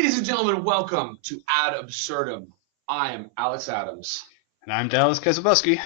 Ladies and gentlemen, welcome to Ad Absurdum. I am Alex Adams. And I'm Dallas Kazabuski.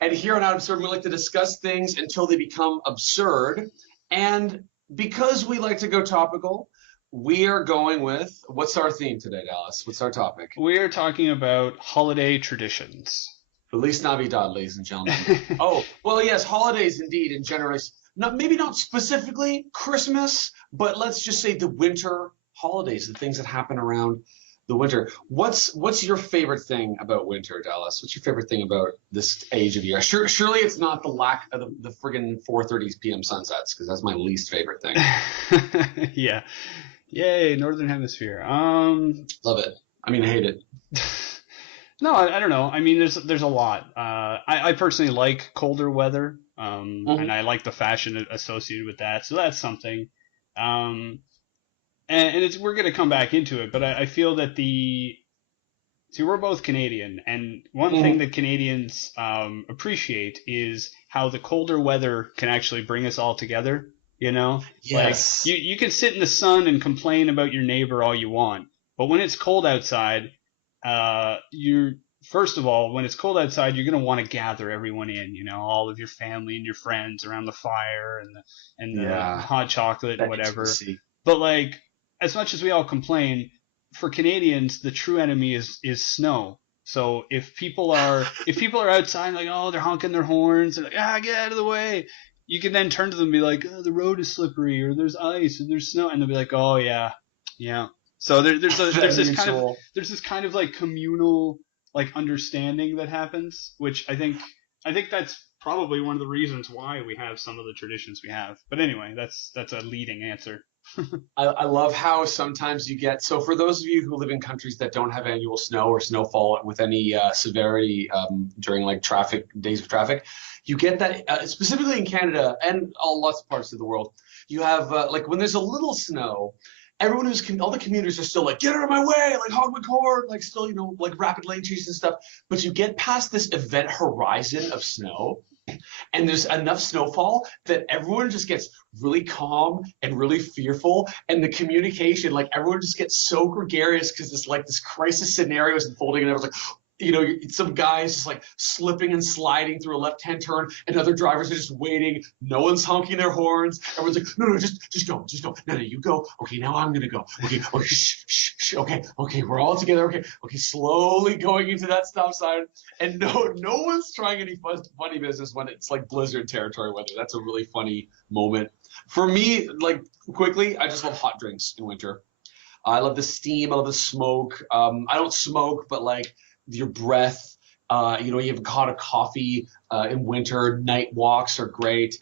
And here on Ad Absurdum, we like to discuss things until they become absurd. And because we like to go topical, we are going with, what's our theme today, Dallas? What's our topic? We are talking about holiday traditions. Feliz Navidad, ladies and gentlemen. Oh, well, yes, holidays indeed, in general. Maybe not specifically Christmas, but let's just say the winter holidays, the things that happen around the winter. What's your favorite thing about winter, Dallas? What's your favorite thing about this age of year? Surely it's not the lack of the friggin' 4:30 p.m. sunsets, because that's my least favorite thing. Yeah. Yay, Northern Hemisphere. Love it. I mean, I hate it. No, I don't know. I mean, there's a lot. I personally like colder weather, and I like the fashion associated with that. So that's something. And we're going to come back into it, but I feel that we're both Canadian, and one thing that Canadians appreciate is how the colder weather can actually bring us all together. You know, yes. Like you can sit in the sun and complain about your neighbor all you want, but when it's cold outside, first of all, when it's cold outside, you're going to want to gather everyone in, you know, all of your family and your friends around the fire and the hot chocolate and whatever. But like, as much as we all complain, for Canadians, the true enemy is snow. So if people are outside like, oh, they're honking their horns, and like, get out of the way, you can then turn to them and be like, oh, the road is slippery, or there's ice, or there's snow, and they'll be like, oh yeah. So there's this kind of like communal like understanding that happens, which I think that's probably one of the reasons why we have some of the traditions we have. But anyway, that's a leading answer. I love how sometimes you get, so for those of you who live in countries that don't have annual snow or snowfall with any severity during like days of traffic, you get that specifically in Canada and lots of parts of the world. You have like when there's a little snow, everyone all the commuters are still like, get out of my way, like hog my cord, like still, you know, like rapid lane changes and stuff. But you get past this event horizon of snow, and there's enough snowfall that everyone just gets really calm and really fearful, and the communication, like everyone just gets so gregarious because this crisis scenario is unfolding, and everyone's like, you know, some guys just like slipping and sliding through a left-hand turn, and other drivers are just waiting. No one's honking their horns. Everyone's like, no, just go. No, you go. Okay, now I'm gonna go. Okay, shh. Okay, we're all together. Okay, slowly going into that stop sign, and no one's trying any funny business when it's like blizzard territory weather. That's a really funny moment for me. Like quickly, I just love hot drinks in winter. I love the steam. I love the smoke. I don't smoke, but like your breath, you know, you have a pot of coffee in winter. Night walks are great.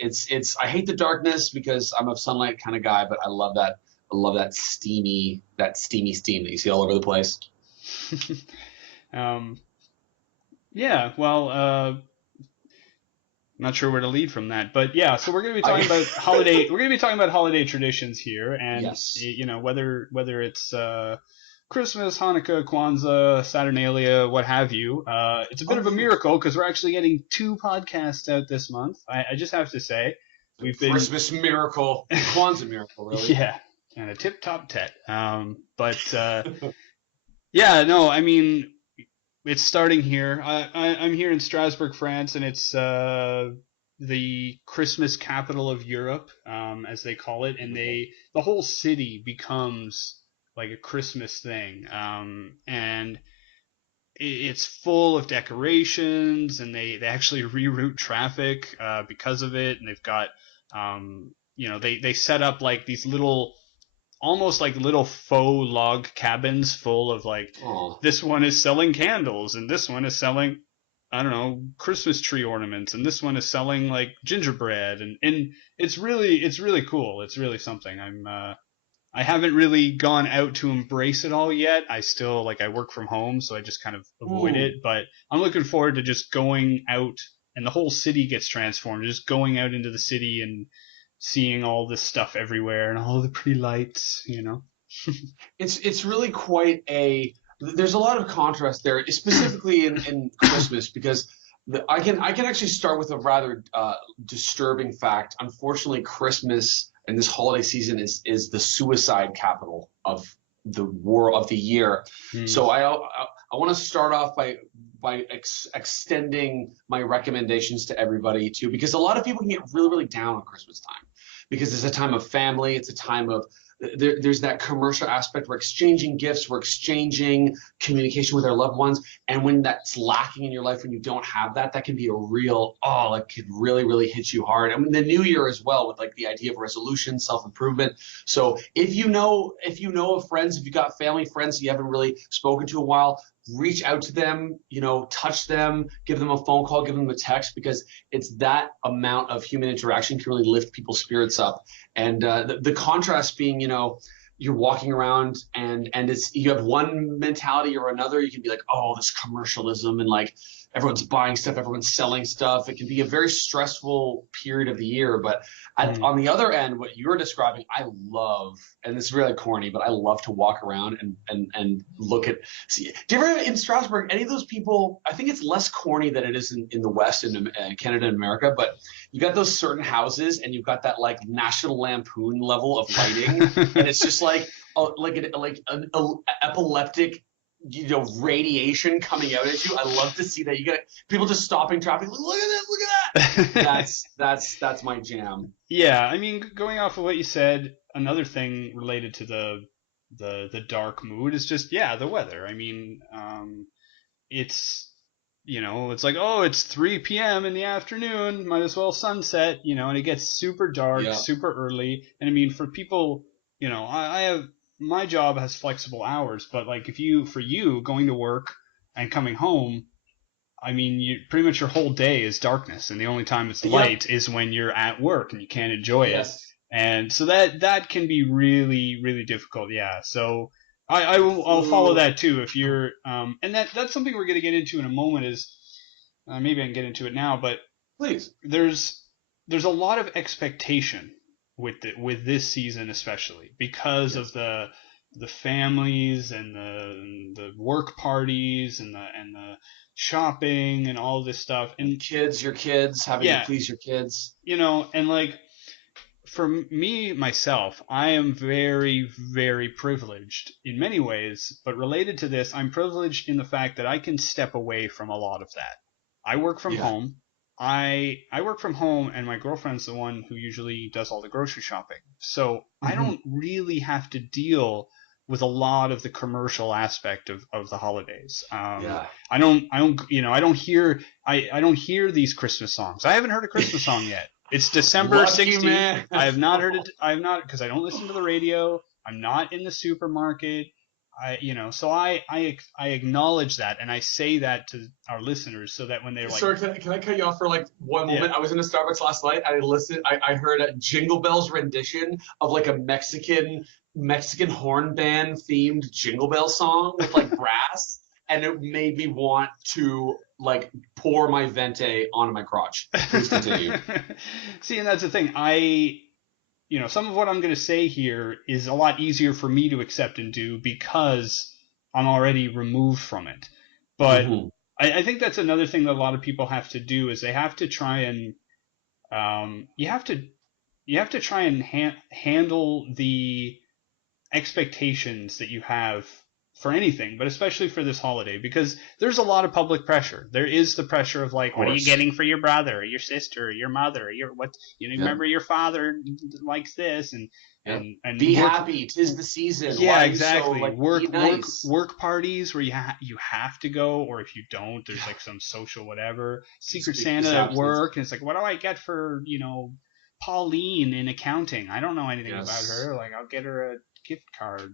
I hate the darkness because I'm a sunlight kind of guy, but I love that. I love that steamy steam that you see all over the place. Yeah, well, I'm not sure where to lead from that, but yeah. So we're going to be talking about holiday. We're going to be talking about holiday traditions here, and yes. You know, whether it's Christmas, Hanukkah, Kwanzaa, Saturnalia, what have you. It's a bit of a miracle because we're actually getting 2 podcasts out this month. I just have to say, we've been Christmas miracle, Kwanzaa miracle, really. Yeah, and a tip-top tet. Yeah, no, I mean, it's starting here. I'm here in Strasbourg, France, and it's the Christmas capital of Europe, as they call it, and the whole city becomes like a Christmas thing, and it's full of decorations, and they actually reroute traffic because of it, and they've got you know, they set up like these almost like little faux log cabins full of like, this one is selling candles, and this one is selling, I don't know, Christmas tree ornaments, and this one is selling like gingerbread, and it's really cool. It's really something. I haven't really gone out to embrace it all yet. I still, like, I work from home, so I just kind of avoid it. But I'm looking forward to just going out, and the whole city gets transformed. Just going out into the city and seeing all this stuff everywhere and all the pretty lights, you know. It's really quite there's a lot of contrast there, specifically in Christmas, because I can actually start with a rather disturbing fact. Unfortunately, Christmas and this holiday season is the suicide capital of the war of the year. Mm. So I want to start off by extending my recommendations to everybody too, because a lot of people can get really, really down on Christmas time because it's a time of family. It's a time of there's that commercial aspect. We're exchanging gifts. We're exchanging communication with our loved ones. And when that's lacking in your life, when you don't have that, that can be a real, oh, it could really, really hit you hard. I mean, the new year as well, with like the idea of resolution, self-improvement. So if you know of friends, if you got family friends you haven't really spoken to in a while, reach out to them, touch them, give them a phone call, give them a text, because it's that amount of human interaction can really lift people's spirits up. And the contrast being, you're walking around and it's you have one mentality or another. You can be like, oh, this commercialism and like everyone's buying stuff, everyone's selling stuff. It can be a very stressful period of the year. But on the other end, what you're describing, I love, and it's really corny, but I love to walk around and look at. See, do you ever in Strasbourg any of those people? I think it's less corny than it is in the West, in Canada and America, but you got those certain houses and you've got that like National Lampoon level of lighting, and it's just like an epileptic radiation coming out at you. I love to see that. You get people just stopping traffic. Look at this, look at that. That's my jam. Yeah, I mean, going off of what you said, another thing related to the dark mood is just, yeah, the weather. I mean, it's it's like, oh, it's 3 p.m. in the afternoon, might as well sunset, and it gets super dark, Yeah. super early. And I mean, for people, I have my job has flexible hours, but like for you going to work and coming home, I mean, you pretty much your whole day is darkness, and the only time it's light is when you're at work and you can't enjoy it. Yes. And so that can be really, really difficult. Yeah. So I'll follow that too. If you're and that's something we're going to get into in a moment. Is maybe I can get into it now, but Please. There's a lot of expectation with this season, especially because of the families and the work parties and the shopping and all this stuff, and your kids, having to please your kids. And like for me myself, I am very, very privileged in many ways, but related to this, I'm privileged in the fact that I can step away from a lot of that. I work from home. I work from home, and my girlfriend's the one who usually does all the grocery shopping. So I don't really have to deal with a lot of the commercial aspect of the holidays. I don't hear these Christmas songs. I haven't heard a Christmas song yet. It's December 16th. I have not heard it. I have not, because I don't listen to the radio. I'm not in the supermarket. So I acknowledge that, and I say that to our listeners so that when they're like, sorry, can I cut you off for like one moment? I was in a Starbucks last night. I heard a Jingle Bells rendition of like a Mexican horn band themed Jingle Bell song with like brass, and it made me want to like pour my Venti onto my crotch. Please continue. See, and that's the thing. Some of what I'm going to say here is a lot easier for me to accept and do because I'm already removed from it. But I think that's another thing that a lot of people have to do is they have to try and you have to try and handle the expectations that you have for anything, but especially for this holiday, because there's a lot of public pressure. There is the pressure of like, what are you getting for your brother or your sister or your mother or remember your father likes this and be happy, 'tis the season. Yeah, exactly. So, work parties where you have to go, or if you don't, there's like some social whatever. Secret Santa at work, and it's like, what do I get for Pauline in accounting? I don't know anything about her. Like, I'll get her a gift card.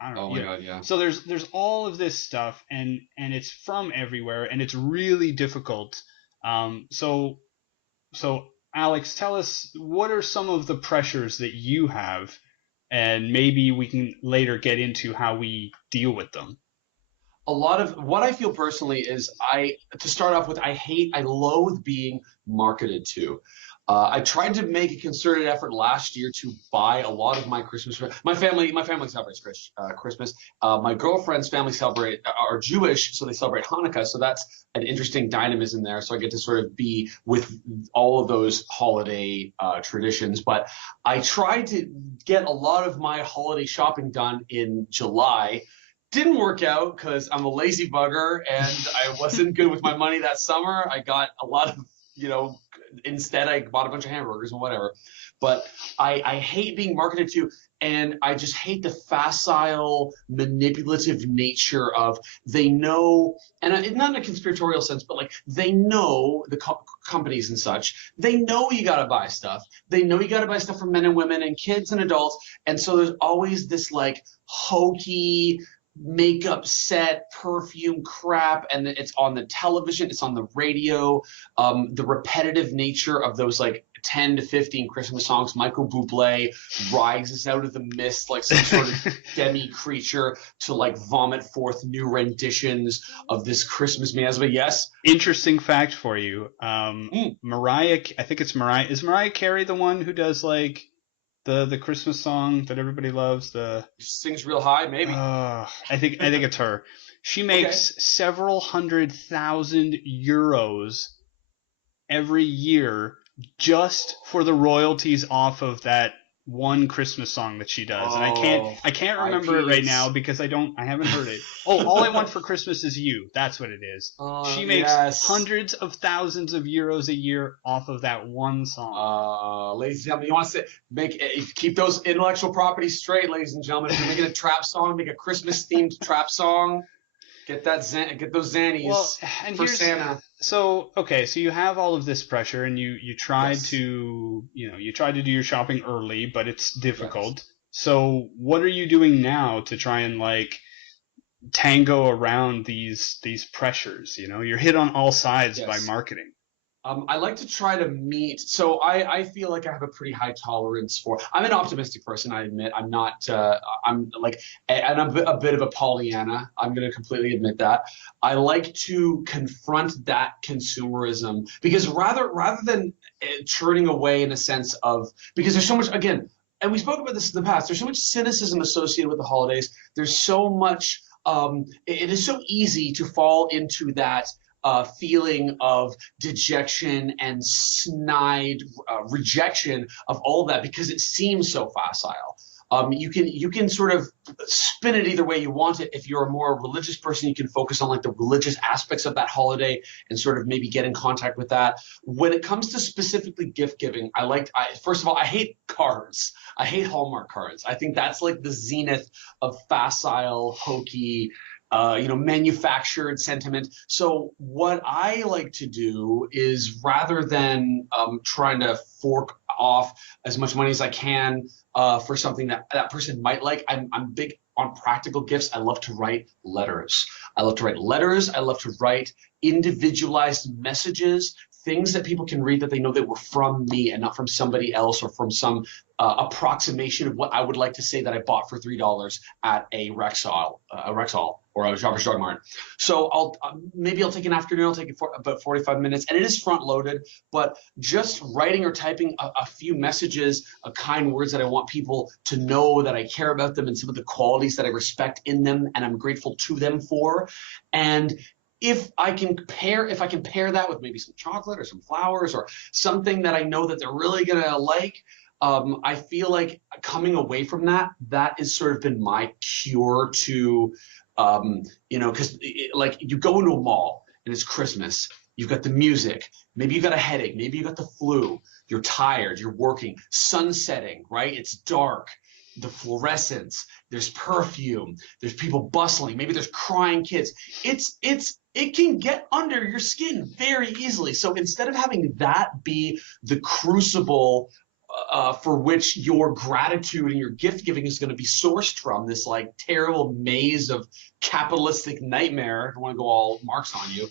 I don't know. Oh my God, yeah. So there's all of this stuff, and it's from everywhere, and it's really difficult. So Alex, tell us, what are some of the pressures that you have, and maybe we can later get into how we deal with them. A lot of what I feel personally is to start off with, I loathe being marketed to. I tried to make a concerted effort last year to buy a lot of my Christmas. My family celebrates Christmas. My girlfriend's family are Jewish, so they celebrate Hanukkah. So that's an interesting dynamism there. So I get to sort of be with all of those holiday traditions. But I tried to get a lot of my holiday shopping done in July. Didn't work out because I'm a lazy bugger and I wasn't good with my money that summer. I got a lot of, you know, instead I bought a bunch of hamburgers and whatever. But I hate being marketed to, and I just hate the facile, manipulative nature of they know, and not in a conspiratorial sense, but like they know the companies and such. They know you got to buy stuff. They know you got to buy stuff for men and women and kids and adults. And so there's always this like hokey makeup set perfume crap, and it's on the television, it's on the radio. The repetitive nature of those like 10 to 15 Christmas songs. Michael Bublé rises out of the mist like some sort of demi creature to like vomit forth new renditions of this Christmas miasma. Yes. Interesting fact for you. Mariah, I think it's Mariah. Is Mariah Carey the one who does like the Christmas song that everybody loves? The sings real high, maybe. I think it's her. She makes several €100,000 every year just for the royalties off of that one Christmas song that she does. And I can't remember it right now because I haven't heard it. Oh, All I Want for Christmas Is You. That's what it is. She makes hundreds of thousands of euros a year off of that one song. Ladies and gentlemen, you want to keep those intellectual properties straight, ladies and gentlemen. If you're making a trap song, make a Christmas themed trap song. Get those Xannies for Santa. So you have all of this pressure, and you tried to do your shopping early, but it's difficult. Yes. So what are you doing now to try and like tango around these pressures? You know, you're hit on all sides by marketing. I like to try to meet. So I feel like I have a pretty high tolerance for. I'm an optimistic person. I admit I'm not. I'm like, and I'm a bit of a Pollyanna. I'm going to completely admit that. I like to confront that consumerism because rather than churning away in a sense of, because there's so much, again, and we spoke about this in the past. There's so much cynicism associated with the holidays. There's so much. It is so easy to fall into that feeling of dejection and snide rejection of all of that because it seems so facile. You can sort of spin it either way you want it. If you're a more religious person, you can focus on like the religious aspects of that holiday and sort of maybe get in contact with that. When it comes to specifically gift giving, first of all, I hate cards. I hate Hallmark cards. I think that's like the zenith of facile, hokey, manufactured sentiment. So what I like to do is rather than trying to fork off as much money as I can for something that person might like, I'm big on practical gifts. I love to write letters. I love to write individualized messages, things that people can read that they know that were from me and not from somebody else or from some approximation of what I would like to say that I bought for $3 at a Rexall or a Shoppers Drug Mart. So I'll take an afternoon. I'll take it for about 45 minutes, and it is front loaded. But just writing or typing a few messages, kind words that I want people to know that I care about them and some of the qualities that I respect in them and I'm grateful to them for, and if I can pair that with maybe some chocolate or some flowers or something that I know that they're really gonna like, I feel like coming away from that has sort of been my cure to, because like you go into a mall and it's Christmas, you've got the music, maybe you got a headache, maybe you got the flu, you're tired, you're working, sun setting, right? It's dark. The fluorescence, there's perfume, there's people bustling, maybe there's crying kids. It can get under your skin very easily. So instead of having that be the crucible for which your gratitude and your gift giving is going to be sourced from, this like terrible maze of capitalistic nightmare, if you want to go all Marx on you,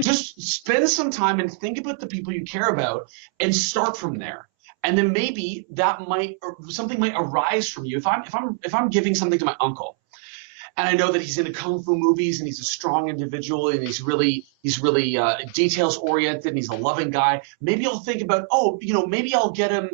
just spend some time and think about the people you care about and start from there. And then maybe something might arise from you. If I'm giving something to my uncle, and I know that he's into kung fu movies and he's a strong individual and he's really details oriented and he's a loving guy. Maybe I'll think about, oh, maybe I'll get him,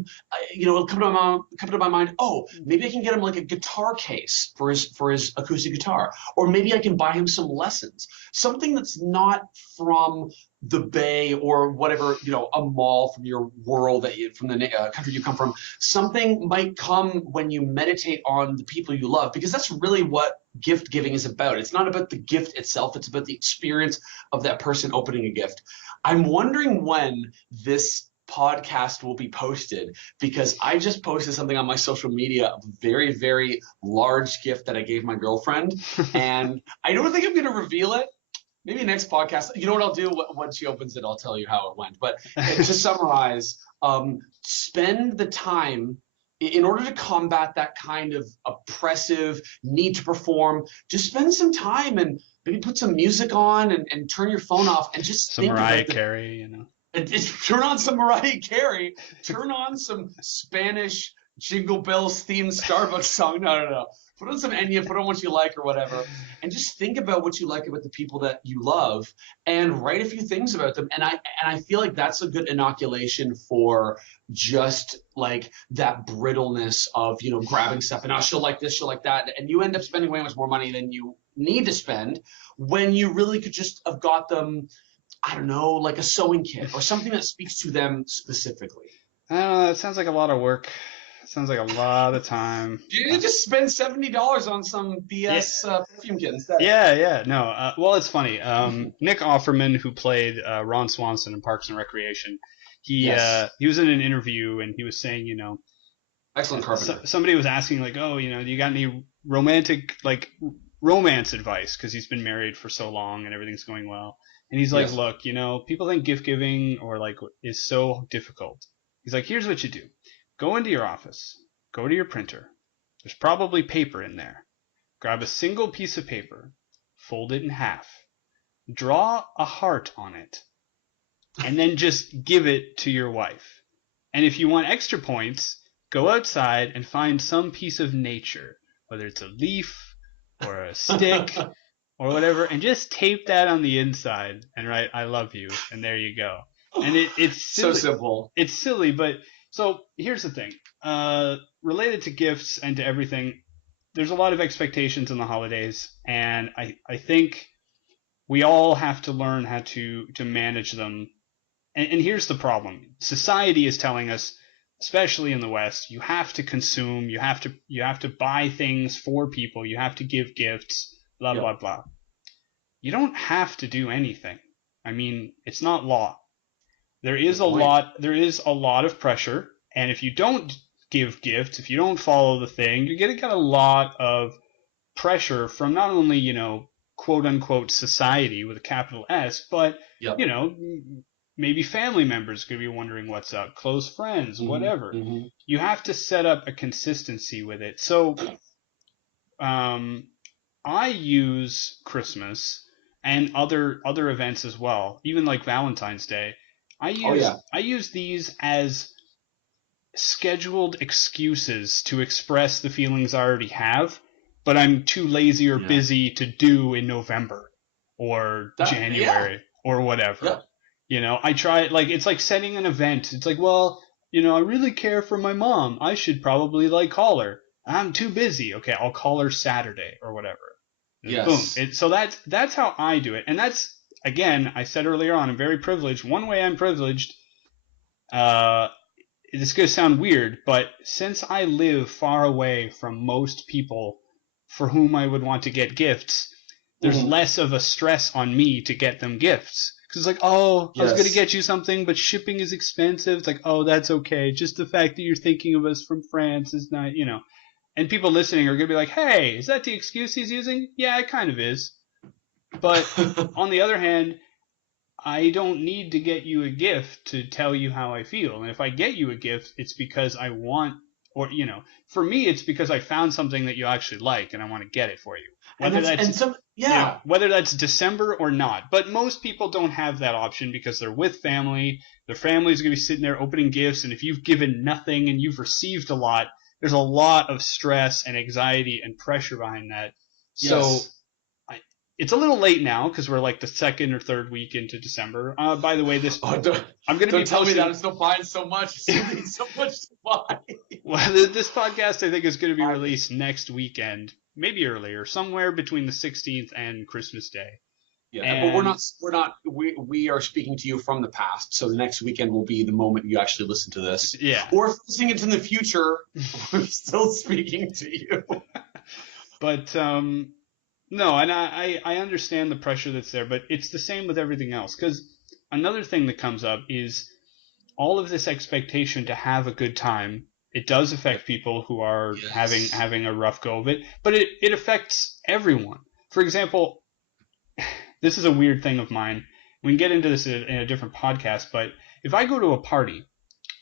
it'll come to my mind, oh, maybe I can get him like a guitar case for his acoustic guitar, or maybe I can buy him some lessons, something that's not from the Bay or whatever, a mall from your world from the country you come from. Something might come when you meditate on the people you love, because that's really what gift giving is about. It's not about the gift itself. It's about the experience of that person opening a gift. I'm wondering when this podcast will be posted, because I just posted something on my social media of a very, very large gift that I gave my girlfriend. And I don't think I'm going to reveal it. Maybe next podcast. You know what I'll do? When she opens it, I'll tell you how it went. But to summarize, spend the time in order to combat that kind of oppressive need to perform. Just spend some time and maybe put some music on and turn your phone off and just some think Mariah about Carey, turn on some Mariah Carey. Turn on some Spanish Jingle Bells themed Starbucks song. No. Put on some Enya, put on what you like or whatever, and just think about what you like about the people that you love and write a few things about them. And I feel like that's a good inoculation for just like that brittleness of, grabbing stuff and, oh, she'll like this, she'll like that. And you end up spending way much more money than you need to spend when you really could just have got them, I don't know, like a sewing kit or something that speaks to them specifically. I don't know. That sounds like a lot of work. Sounds like a lot of time. You just spend $70 on some BS perfume kit instead. Yeah. No. Well, it's funny. Nick Offerman, who played Ron Swanson in Parks and Recreation, he was in an interview and he was saying, excellent carpenter. Somebody was asking like, oh, you got any romantic romance advice, because he's been married for so long and everything's going well. And he's like, look, people think gift giving or like is so difficult. He's like, here's what you do. Go into your office, go to your printer. There's probably paper in there. Grab a single piece of paper, fold it in half, draw a heart on it, and then just give it to your wife. And if you want extra points, go outside and find some piece of nature, whether it's a leaf or a stick or whatever, and just tape that on the inside and write, I love you, and there you go. And it's silly. So simple. It's silly, but... So here's the thing. Related to gifts and to everything, there's a lot of expectations in the holidays, and I think we all have to learn how to manage them. And here's the problem. Society is telling us, especially in the West, you have to consume, you have to buy things for people, you have to give gifts, blah, blah, blah. You don't have to do anything. I mean, it's not law. There is a lot of pressure, and if you don't give gifts, if you don't follow the thing, you're going to get a lot of pressure from not only, quote unquote society with a capital S, but maybe family members could be wondering what's up, close friends, whatever. Mm-hmm. You have to set up a consistency with it. So I use Christmas and other events as well, even like Valentine's Day. I use these as scheduled excuses to express the feelings I already have, but I'm too lazy or busy to do in November or January or whatever. Yeah. I try, it's like setting an event. It's like, well, I really care for my mom. I should probably call her. I'm too busy. Okay, I'll call her Saturday or whatever. Yes. Boom. So that's how I do it. And that's, again, I said earlier on, I'm very privileged. One way I'm privileged, this is going to sound weird, but since I live far away from most people for whom I would want to get gifts, there's less of a stress on me to get them gifts. Because it's like, oh, I was going to get you something, but shipping is expensive. It's like, oh, that's okay. Just the fact that you're thinking of us from France is not, And people listening are going to be like, hey, is that the excuse he's using? Yeah, it kind of is. But on the other hand, I don't need to get you a gift to tell you how I feel. And if I get you a gift, it's because I want, or, for me, it's because I found something that you actually like and I want to get it for you. Whether that's December or not. But most people don't have that option because they're with family. Their family's going to be sitting there opening gifts. And if you've given nothing and you've received a lot, there's a lot of stress and anxiety and pressure behind that. So Yes. it's a little late now because we're like the second or third week into December. By the way, Oh, I'm going to be don't tell me that posting. I'm still buying so much. Still need so much to buy. Well, this podcast I think is going to be released next weekend, maybe earlier, somewhere between the 16th and Christmas Day. Yeah, but And we are speaking to you from the past. So the next weekend will be the moment you actually listen to this. yeah, Or if listening it in the future, we're still speaking to you. but no, and I understand the pressure that's there, but it's the same with everything else. Because another thing that comes up is all of this expectation to have a good time. It does affect people who are Yes. having a rough go of it, but it affects everyone. For example, this is a weird thing of mine. We can get into this in a different podcast, but if I go to a party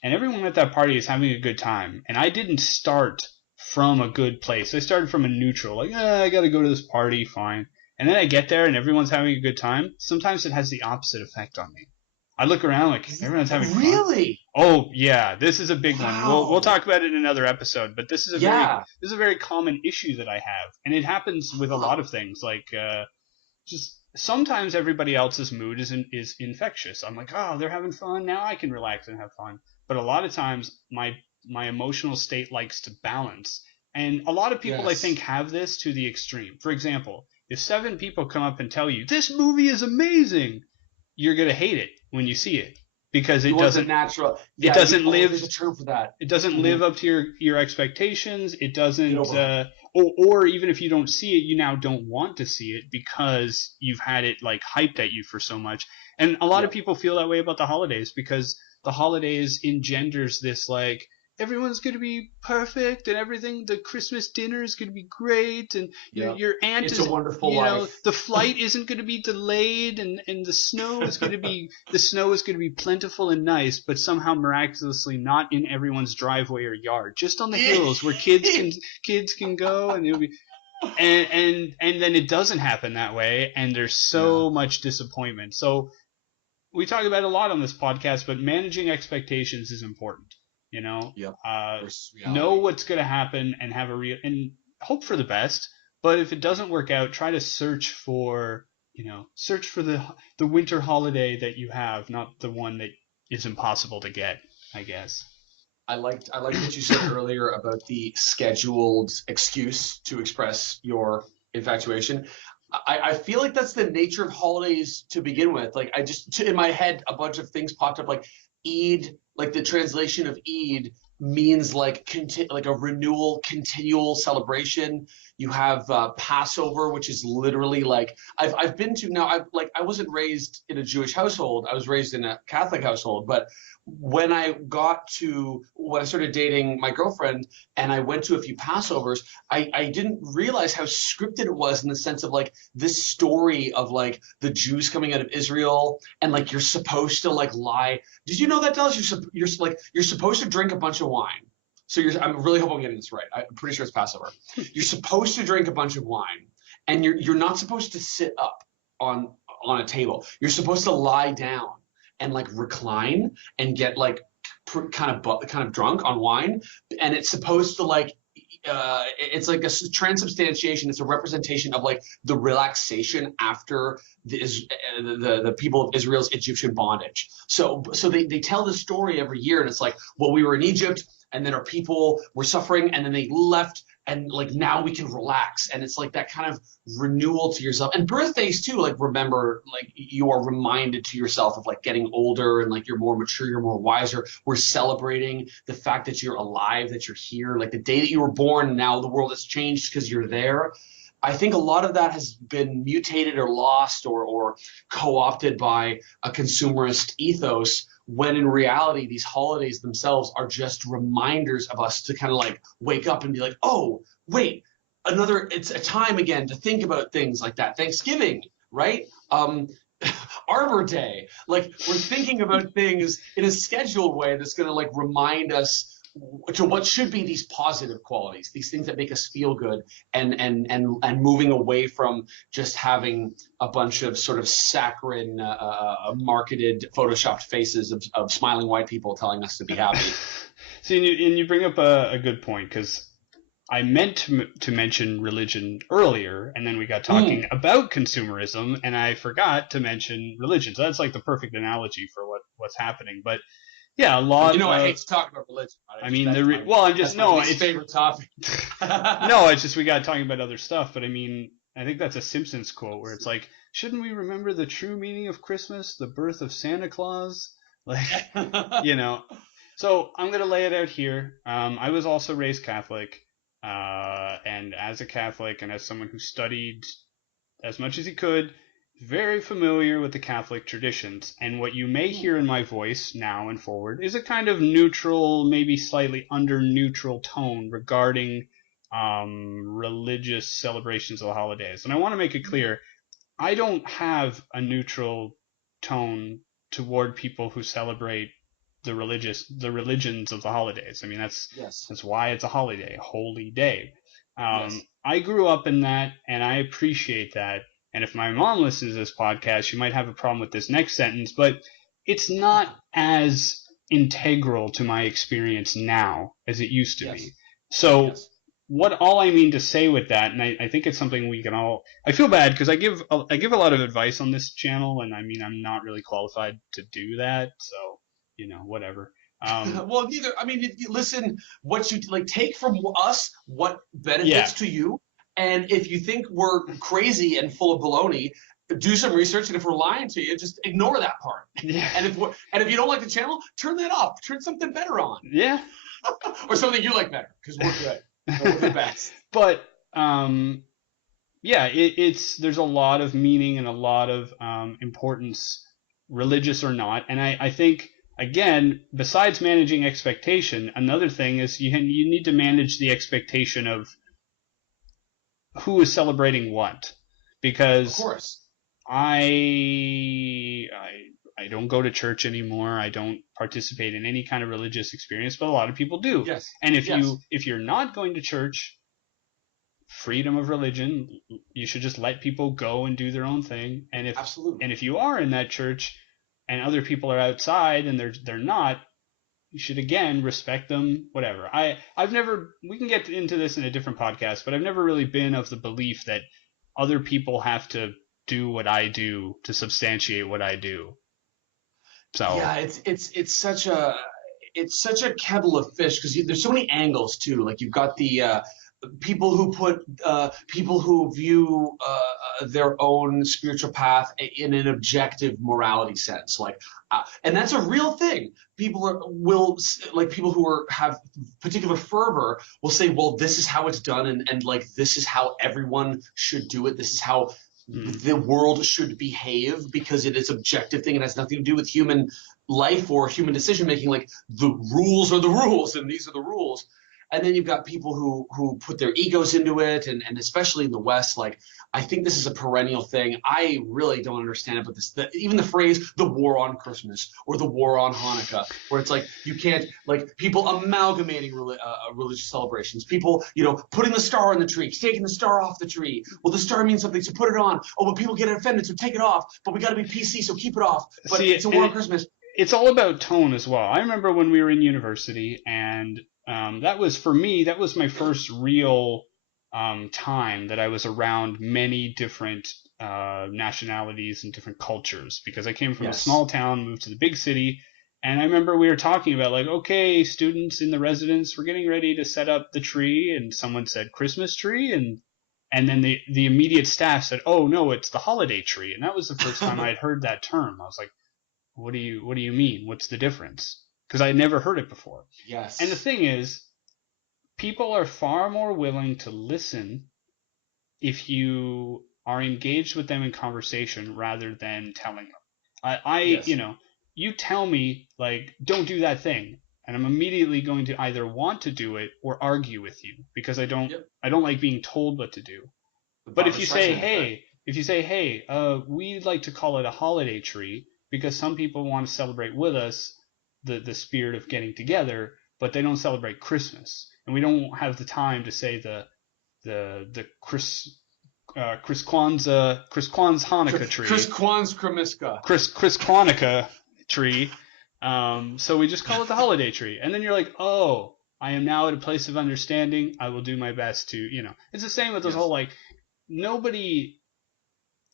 and everyone at that party is having a good time, and I didn't start from a good place, I started from a neutral, like, I gotta go to this party, fine. And then I get there and everyone's having a good time, sometimes it has the opposite effect on me. I look around like everyone's having fun. Really? Oh yeah, this is a big one. We'll Wow. talk about it in another episode, but Yeah. this is a very common issue that I have, and it happens with a lot Huh. of things. Like just sometimes everybody else's mood is infectious. I'm like, oh, they're having fun. Now I can relax and have fun. But a lot of times my emotional state likes to balance. And a lot of people I think Yes. have this to the extreme. For example, if 7 people come up and tell you this movie is amazing, you're going to hate it when you see it because You want the natural. it Yeah. doesn't There's live a term for that. it doesn't Hmm. live up to your expectations. It Get doesn't, over it. or even if you don't see it, you now don't want to see it because you've had it like hyped at you for so much. And a lot of Yep. people feel that way about the holidays because the holidays engenders this like everyone's going to be perfect and everything. The Christmas dinner is going to be great, and Yep. your aunt It's a is, wonderful life. the flight isn't going to be delayed, and the snow is going to be plentiful and nice, but somehow miraculously not in everyone's driveway or yard, just on the hills where kids can go, and it'll be and then it doesn't happen that way, and there's Yeah. so much disappointment. So we talk about it a lot on this podcast, but managing expectations is important. You know, Yep. uh, Versus know reality. what's going to happen and have a real and hope for the best. But if it doesn't work out, try to search for the winter holiday that you have, not the one that is impossible to get, I guess. I liked what you said earlier about the scheduled excuse to express your infatuation. I feel like that's the nature of holidays to begin with. Like in my head, a bunch of things popped up like Eid, like the translation of Eid means like a renewal, continual celebration. You have Passover, which is literally like I've been to now. I wasn't raised in a Jewish household. I was raised in a Catholic household, but when I started dating my girlfriend and I went to a few Passovers, I didn't realize how scripted it was in the sense of like this story of like the Jews coming out of Israel and like you're supposed to like lie. Did you know that, Dallas? You're supposed to drink a bunch of wine. So I'm really hoping I'm getting this right. I'm pretty sure it's Passover. You're supposed to drink a bunch of wine, and you're not supposed to sit up on on a table. You're supposed to lie down and like recline and get like kind of drunk on wine, and it's supposed to like it's like a transubstantiation. It's a representation of like the relaxation after the people of Israel's Egyptian bondage. So they tell this story every year, and it's like, well, we were in Egypt, and then our people were suffering, and then they left, and like now we can relax, and it's like that kind of renewal to yourself. And birthdays too, like remember, like you are reminded to yourself of like getting older and like you're more mature, you're more wiser. We're celebrating the fact that you're alive, that you're here, like the day that you were born. Now the world has changed because you're there. I think a lot of that has been mutated or lost or co-opted by a consumerist ethos, when in reality these holidays themselves are just reminders of us to kind of like wake up and be like, oh wait, it's a time again to think about things like that. Thanksgiving, right? Arbor Day. Like we're thinking about things in a scheduled way that's going to like remind us to what should be these positive qualities, these things that make us feel good, and moving away from just having a bunch of sort of saccharine, marketed, photoshopped faces of smiling white people telling us to be happy. See, and you bring up a good point because I meant to mention religion earlier, and then we got talking about consumerism, and I forgot to mention religion. So that's like the perfect analogy for what's happening. But yeah, a lot. I hate to talk about religion. I mean, I'm just no. It's favorite topic. No, it's just we got talking about other stuff. But I mean, I think that's a Simpsons quote where it's like, shouldn't we remember the true meaning of Christmas, the birth of Santa Claus? Like, you know. So I'm gonna lay it out here. I was also raised Catholic. And as a Catholic and as someone who studied as much as he could, very familiar with the Catholic traditions. And what you may hear in my voice now and forward is a kind of neutral, maybe slightly under neutral tone regarding religious celebrations of the holidays. And I want to make it clear, I don't have a neutral tone toward people who celebrate the religions of the holidays. I mean, that's why it's a holiday, a holy day. I grew up in that, and I appreciate that. And if my mom listens to this podcast, she might have a problem with this next sentence, but it's not as integral to my experience now as it used to be. So all I mean to say with that, and I think it's something we can all, I feel bad because I give a lot of advice on this channel, and I mean, I'm not really qualified to do that. So, whatever. Well, neither. I mean, listen, what you like, take from us what benefits to you, and if you think we're crazy and full of baloney, do some research, and if we're lying to you, just ignore that part. Yeah. And if you don't like the channel, turn that off. Turn something better on. Yeah. Or something you like better, because we're good. We're the best. But there's a lot of meaning and a lot of importance, religious or not, and I think. Again, besides managing expectation, another thing is you need to manage the expectation of who is celebrating what. Because of course. I don't go to church anymore. I don't participate in any kind of religious experience, but a lot of people do. Yes. And if you're not going to church, freedom of religion, you should just let people go and do their own thing. And if you are in that church, and other people are outside and they're not, you should again respect them, whatever. I've never, we can get into this in a different podcast, but I've never really been of the belief that other people have to do what I do to substantiate what I do. So yeah, it's such a kettle of fish, because there's so many angles too. Like you've got the people who view their own spiritual path in an objective morality sense, like, and that's a real thing. People who have particular fervor will say, well, this is how it's done, and like this is how everyone should do it. This is how the world should behave, because it is objective thing. It has nothing to do with human life or human decision making. Like the rules are the rules, and these are the rules. And then you've got people who put their egos into it, and especially in the West, like, I think this is a perennial thing. I really don't understand it, but even the phrase, the war on Christmas or the war on Hanukkah, where it's like, you can't, like, people amalgamating religious celebrations, people, putting the star on the tree, taking the star off the tree. Well, the star means something, so put it on. Oh, but people get offended, so take it off. But we got to be PC, so keep it off. But it's a war on Christmas. It's all about tone as well. I remember when we were in university, and that was my first real time that I was around many different nationalities and different cultures, because I came from a small town, moved to the big city, and I remember we were talking about, like, okay, students in the residence, we're getting ready to set up the tree, and someone said Christmas tree, and then the immediate staff said, oh no, it's the holiday tree, and that was the first time I'd heard that term. I was like, what do you mean? What's the difference? Because I had never heard it before. Yes. And the thing is, people are far more willing to listen if you are engaged with them in conversation rather than telling them. You tell me, like, don't do that thing, and I'm immediately going to either want to do it or argue with you, because I don't like being told what to do. But if you say, hey, we'd like to call it a holiday tree, because some people want to celebrate with us the spirit of getting together, but they don't celebrate Christmas, and we don't have the time to say the Chris Kwanzaa Hanukkah tree, Chris Kwanzaa Kremiska, Chris Kwanzaa tree. So we just call it the holiday tree, and then you're like, oh, I am now at a place of understanding. I will do my best to, it's the same with this whole Yes. like nobody.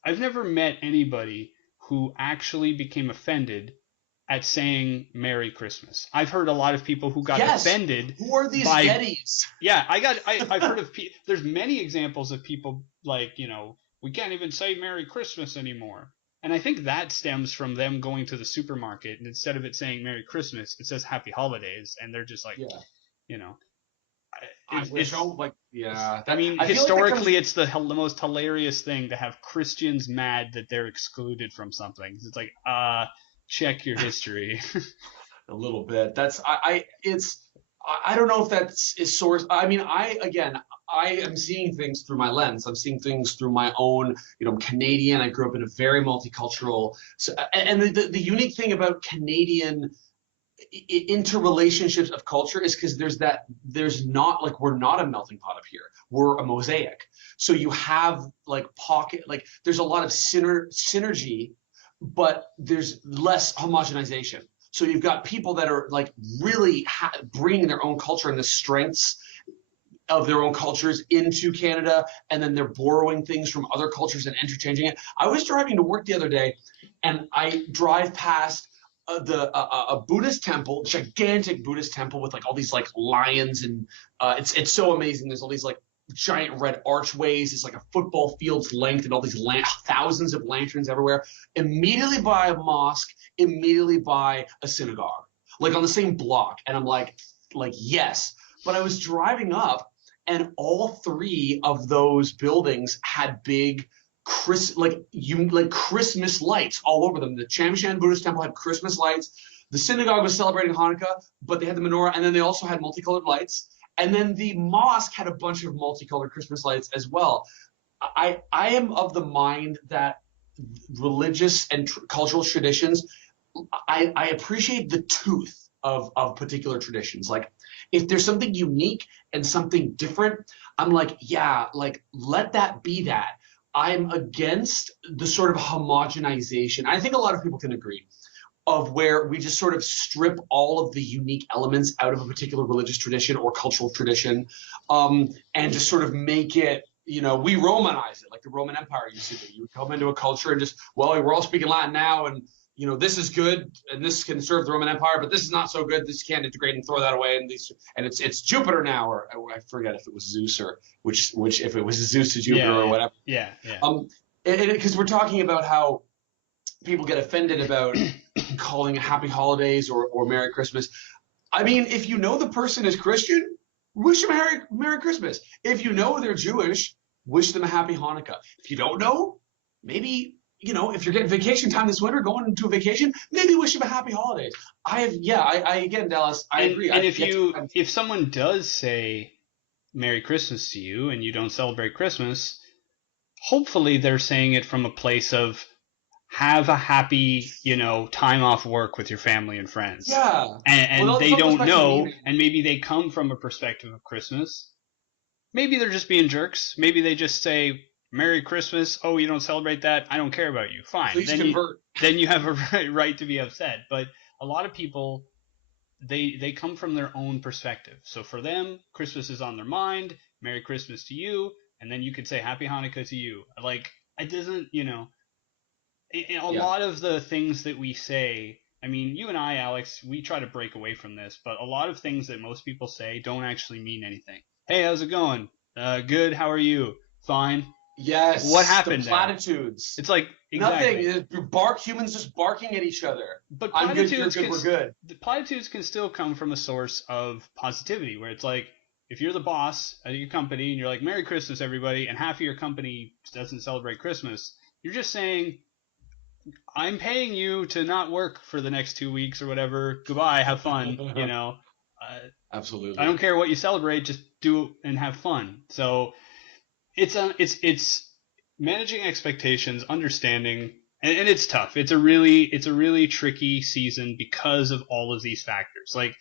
I've never met anybody who actually became offended at saying Merry Christmas. I've heard a lot of people who got Yes. offended Who are these by Yetis? yeah, I've heard of there's many examples of people like, we can't even say Merry Christmas anymore. And I think that stems from them going to the supermarket and instead of it saying Merry Christmas, it says Happy Holidays and they're just like, Yeah. you know, I wish. Oh, like, yeah. I mean, I feel like that historically, comes. it's the most hilarious thing to have Christians mad that they're excluded from something. It's like, check your history. A little bit. I don't know if that's is source. I mean, I am seeing things through my lens. I'm seeing things through my own, I'm Canadian. I grew up in a very multicultural, so, and the unique thing about Canadian interrelationships of culture is because there's not like we're not a melting pot up here. We're a mosaic. So you have like there's a lot of synergy, but there's less homogenization. So you've got people that are like really bringing their own culture and the strengths of their own cultures into Canada, and then they're borrowing things from other cultures and interchanging it. I was driving to work the other day, and I drive past a Buddhist temple, gigantic Buddhist temple with like all these like lions, and it's so amazing. There's all these like giant red archways. It's like a football field's length, and all these thousands of lanterns everywhere. Immediately by a mosque, immediately by a synagogue, like on the same block. And I'm like yes. But I was driving up, and all three of those buildings had big Christmas lights all over them. The Chamshan Buddhist temple had Christmas lights. The synagogue was celebrating Hanukkah, but they had the menorah, and then they also had multicolored lights. And then the mosque had a bunch of multicolored Christmas lights as well. I am of the mind that religious and cultural traditions, I appreciate the tooth of particular traditions. Like if there's something unique and something different, I'm like, yeah, like let that be that. I'm against the sort of homogenization. I think a lot of people can agree of where we just sort of strip all of the unique elements out of a particular religious tradition or cultural tradition, and just sort of make it, we Romanize it like the Roman Empire used to do. You would come into a culture and just, well, we're all speaking Latin now, and this is good and this can serve the Roman Empire, but this is not so good. This can't integrate and throw that away. And it's Jupiter now, or I forget if it was Zeus or which if it was Zeus to Jupiter or whatever. Yeah, yeah. Because we're talking about how people get offended about calling it Happy Holidays or Merry Christmas. I mean, if you know the person is Christian, wish them a Merry Christmas. If you know they're Jewish, wish them a Happy Hanukkah. If you don't know, maybe if you're getting vacation time this winter, going into a vacation, maybe wish them a Happy Holidays. I again, Dallas, I agree. And if someone does say Merry Christmas to you and you don't celebrate Christmas, hopefully they're saying it from a place of have a happy, time off work with your family and friends. Yeah. And they don't know, and maybe they come from a perspective of Christmas. Maybe they're just being jerks. Maybe they just say, Merry Christmas. Oh, you don't celebrate that? I don't care about you. Fine. Please convert. Then you have a right to be upset. But a lot of people, they come from their own perspective. So for them, Christmas is on their mind. Merry Christmas to you. And then you could say Happy Hanukkah to you. Like, it doesn't, a lot of the things that we say, I mean, you and I, Alex, we try to break away from this, but a lot of things that most people say don't actually mean anything. Hey, how's it going? Good. How are you? Fine. Yes. What happened? The platitudes. It's like exactly. Nothing. Humans just barking at each other. But I'm good. You're good. We're good. The platitudes can still come from a source of positivity, where it's like if you're the boss at your company and you're like Merry Christmas, everybody, and half of your company doesn't celebrate Christmas, you're just saying I'm paying you to not work for the next 2 weeks or whatever. Goodbye. Have fun. Absolutely. I don't care what you celebrate. Just do it and have fun. So it's managing expectations, understanding, and it's tough. It's a really tricky season because of all of these factors. Like,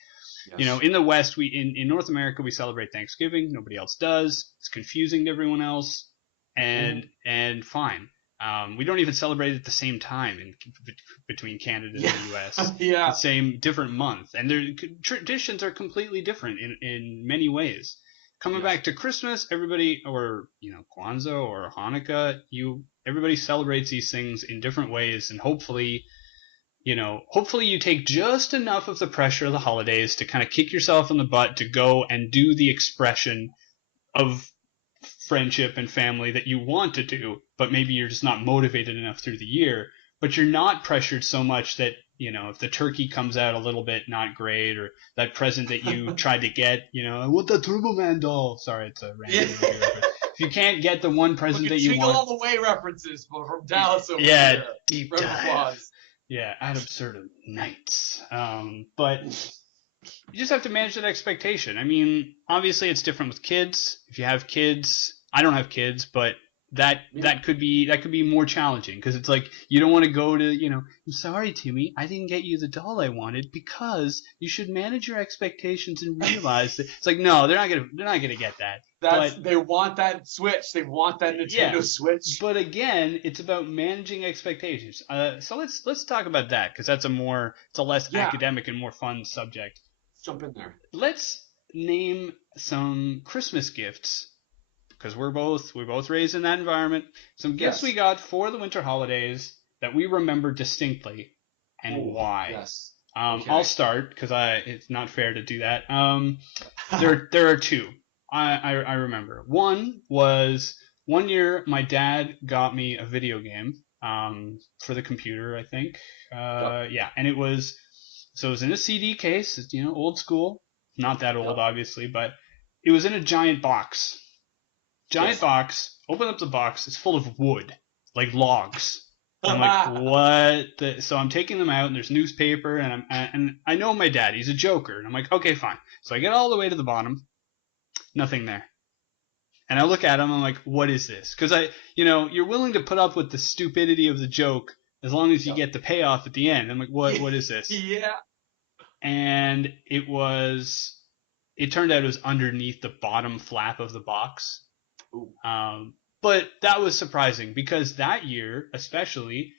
yes. In the West, in North America, we celebrate Thanksgiving. Nobody else does. It's confusing to everyone else, and fine. We don't even celebrate it at the same time between Canada and the U.S. Yeah. The same different month, and their traditions are completely different in many ways. Coming back to Christmas, everybody, or Kwanzaa or Hanukkah, everybody celebrates these things in different ways, and hopefully you take just enough of the pressure of the holidays to kind of kick yourself in the butt to go and do the expression of friendship and family that you want to do, but maybe you're just not motivated enough through the year. But you're not pressured so much that, if the turkey comes out a little bit not great, or that present that you tried to get, I want that Turbo Man doll. Sorry, it's a random movie reference. If you can't get the one present that you want. All the way references from Dallas over here. Deep dive. Yeah, ad absurdum nights. But you just have to manage that expectation. I mean, obviously it's different with kids. If you have kids, I don't have kids, but that could be more challenging, because it's like you don't want to go to, I'm sorry, Timmy, I didn't get you the doll I wanted, because you should manage your expectations and realize that it's like, no, they're not gonna get that. They want that Switch. They want that Nintendo Switch. But again, it's about managing expectations. So let's talk about that, because it's a less academic and more fun subject. Let's jump in there. Let's name some Christmas gifts, because we're both raised in that environment. Some gifts we got for the winter holidays that we remember distinctly, and why. Yes. Okay. I'll start, because it's not fair to do that. There are two. I remember. One was, one year my dad got me a video game for the computer, I think. And it was in a CD case. It's, old school. Not that old, obviously, but it was in a giant box. Box. Open up the box. It's full of wood, like logs. I'm like, what? So I'm taking them out, and there's newspaper, and I know my dad. He's a joker, and I'm like, okay, fine. So I get all the way to the bottom. Nothing there. And I look at him, I'm like, what is this? Because you're willing to put up with the stupidity of the joke as long as you get the payoff at the end. I'm like, what is this? Yeah. And it turned out it was underneath the bottom flap of the box. Ooh. But that was surprising, because that year, especially,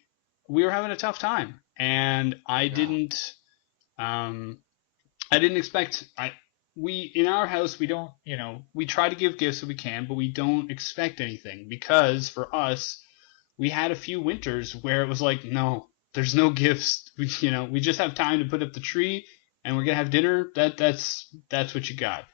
we were having a tough time, and I didn't expect. In our house, we don't, we try to give gifts if we can, but we don't expect anything, because for us, we had a few winters where it was like, no, there's no gifts. We just have time to put up the tree, and we're gonna have dinner. That's what you got.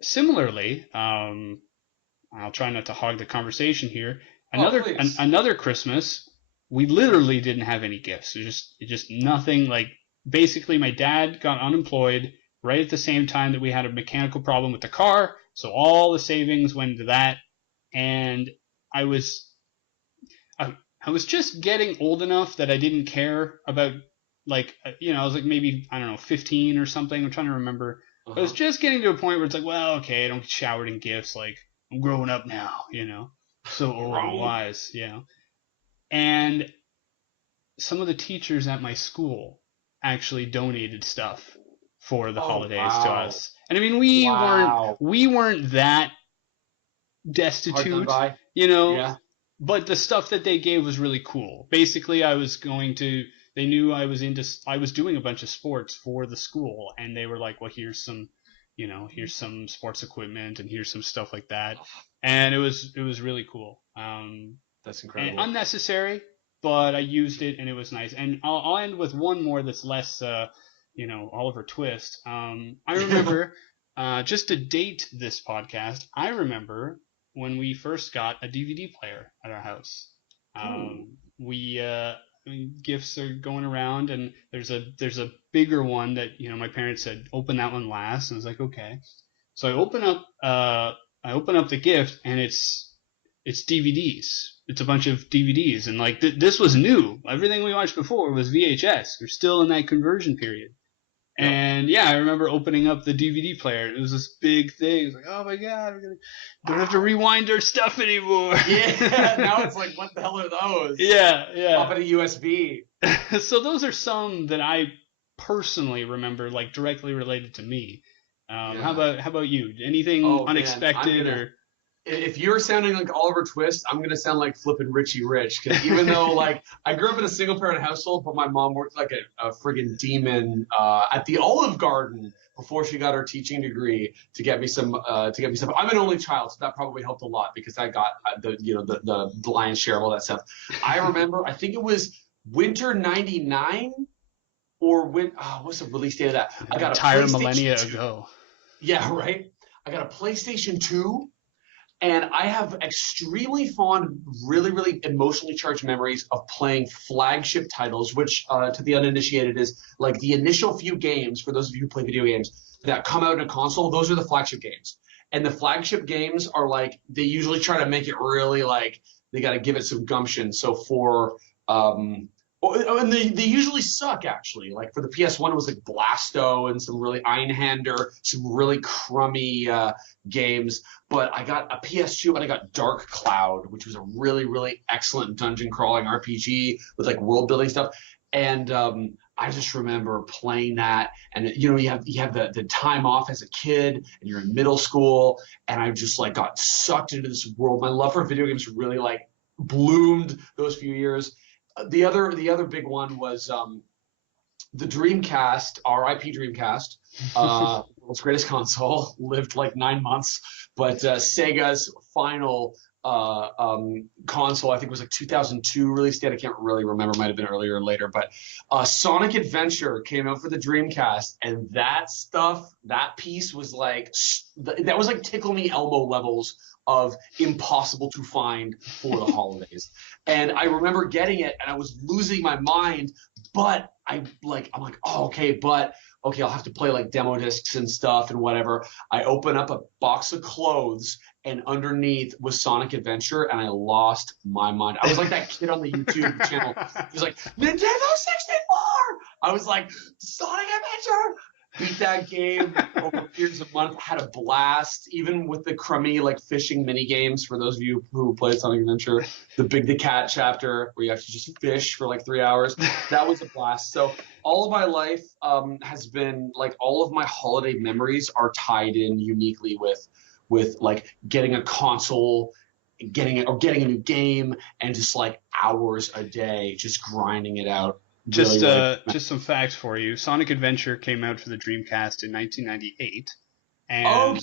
Similarly, I'll try not to hog the conversation here. Another Christmas, we literally didn't have any gifts. It just nothing. Like, basically, my dad got unemployed right at the same time that we had a mechanical problem with the car, so all the savings went into that, and I was just getting old enough that I didn't care about, like, I was like, maybe, I don't know, 15 or something. I'm trying to remember. I was just getting to a point where it's like, well, okay, I don't get showered in gifts. Like, I'm growing up now, so old and wise, And some of the teachers at my school actually donated stuff for the holidays to us. And I mean, we weren't that destitute, but the stuff that they gave was really cool. Basically, they knew I was doing a bunch of sports for the school, and they were like, well, here's some sports equipment, and here's some stuff like that. And it was really cool. That's incredible. And unnecessary, but I used it, and it was nice. And I'll end with one more that's less, Oliver Twist. I remember, just to date this podcast, I remember when we first got a DVD player at our house. Gifts are going around, and there's a bigger one that my parents said, open that one last, and I was like, okay. So I open up the gift, and it's DVDs. It's a bunch of DVDs, and like this was new. Everything we watched before was VHS. We're still in that conversion period. And I remember opening up the DVD player. It was this big thing. It was like, oh my god, don't have to rewind our stuff anymore. Yeah, now it's like, what the hell are those? Yeah. Pop in a USB. So those are some that I personally remember, like, directly related to me. How about you? Anything unexpected or? if you're sounding like Oliver Twist, I'm gonna sound like flippin' Richie Rich. Because even though like I grew up in a single parent household, but my mom worked like a friggin' demon at the Olive Garden before she got her teaching degree to get me some. I'm an only child, so that probably helped a lot because I got the lion's share of all that stuff. I remember, I think it was winter '99 or what's the release date of that? I got a entire PlayStation millennia 2. ago. Yeah, right. I got a PlayStation 2. And I have extremely fond, really, really emotionally charged memories of playing flagship titles, which to the uninitiated is like the initial few games, for those of you who play video games, that come out in a console, those are the flagship games. And the flagship games are like, they usually try to make it really like, they got to give it some gumption. So for, and they usually suck actually. Like for the PS1, it was like Blasto and some really Einhander, some really crummy games. But I got a PS2 and I got Dark Cloud, which was a really, really excellent dungeon crawling RPG with like world building stuff. And I just remember playing that, and you have the time off as a kid, and you're in middle school, and I just like got sucked into this world. My love for video games really like bloomed those few years. The other big one was the Dreamcast, R.I.P. Dreamcast, world's greatest console, lived like 9 months, but Sega's final console, I think was like 2002 release date. I can't really remember, might have been earlier or later, but Sonic Adventure came out for the Dreamcast, and that piece was like, that was like Tickle Me Elmo levels of impossible to find for the holidays. And I remember getting it and I was losing my mind, but I'm like, oh, okay, I'll have to play like demo discs and stuff and whatever. I open up a box of clothes and underneath was Sonic Adventure, and I lost my mind. I was like that kid on the YouTube channel. He was like, Nintendo 64! I was like, Sonic Adventure! Beat that game over a period of months. Had a blast, even with the crummy like fishing mini games. For those of you who played Sonic Adventure, the Big the Cat chapter where you actually just fish for like 3 hours. That was a blast. So all of my life has been like, all of my holiday memories are tied in uniquely with like getting a console, getting a new game, and just like hours a day just grinding it out. Just some facts for you. Sonic Adventure came out for the Dreamcast in 1998, and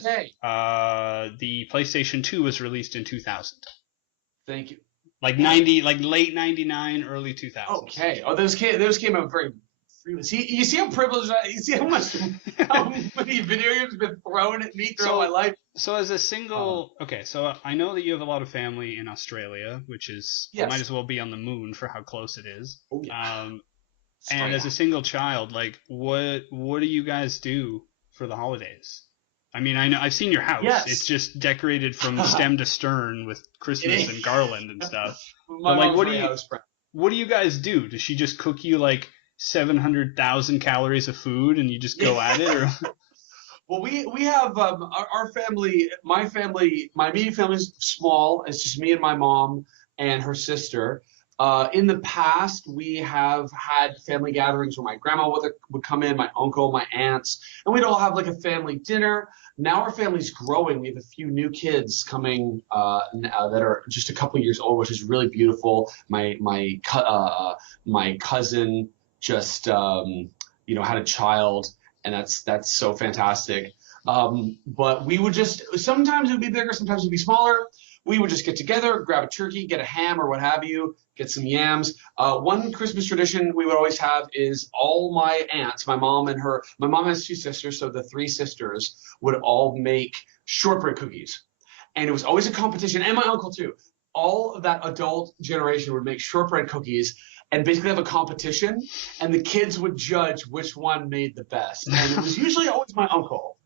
the PlayStation 2 was released in 2000. Thank you. Like late 99, early 2000. Okay. Oh, those came out very freely. You see how privileged you see how many video games have been thrown at me throughout my life. So as a single, so I know that you have a lot of family in Australia, which is might as well be on the moon for how close it is. Oh, yeah. And as a single child, like what do you guys do for the holidays? I mean, I know I've seen your house. Yes. It's just decorated from stem to stern with Christmas and garland and stuff. My but like, mom's what do you guys do? Does she just cook you like 700,000 calories of food and you just go at it? Or? Well, we have our family. My immediate family is small. It's just me and my mom and her sister. In the past, we have had family gatherings where my grandma would come in, my uncle, my aunts, and we'd all have like a family dinner. Now our family's growing. We have a few new kids coming that are just a couple years old, which is really beautiful. My cousin just had a child, and that's so fantastic. But we would just, sometimes it would be bigger, sometimes it would be smaller. We would just get together, grab a turkey, get a ham or what have you, get some yams. One Christmas tradition we would always have is all my aunts, my mom has 2 sisters, so the 3 sisters would all make shortbread cookies. And it was always a competition, and my uncle too. All of that adult generation would make shortbread cookies and basically have a competition, and the kids would judge which one made the best. And it was usually always my uncle,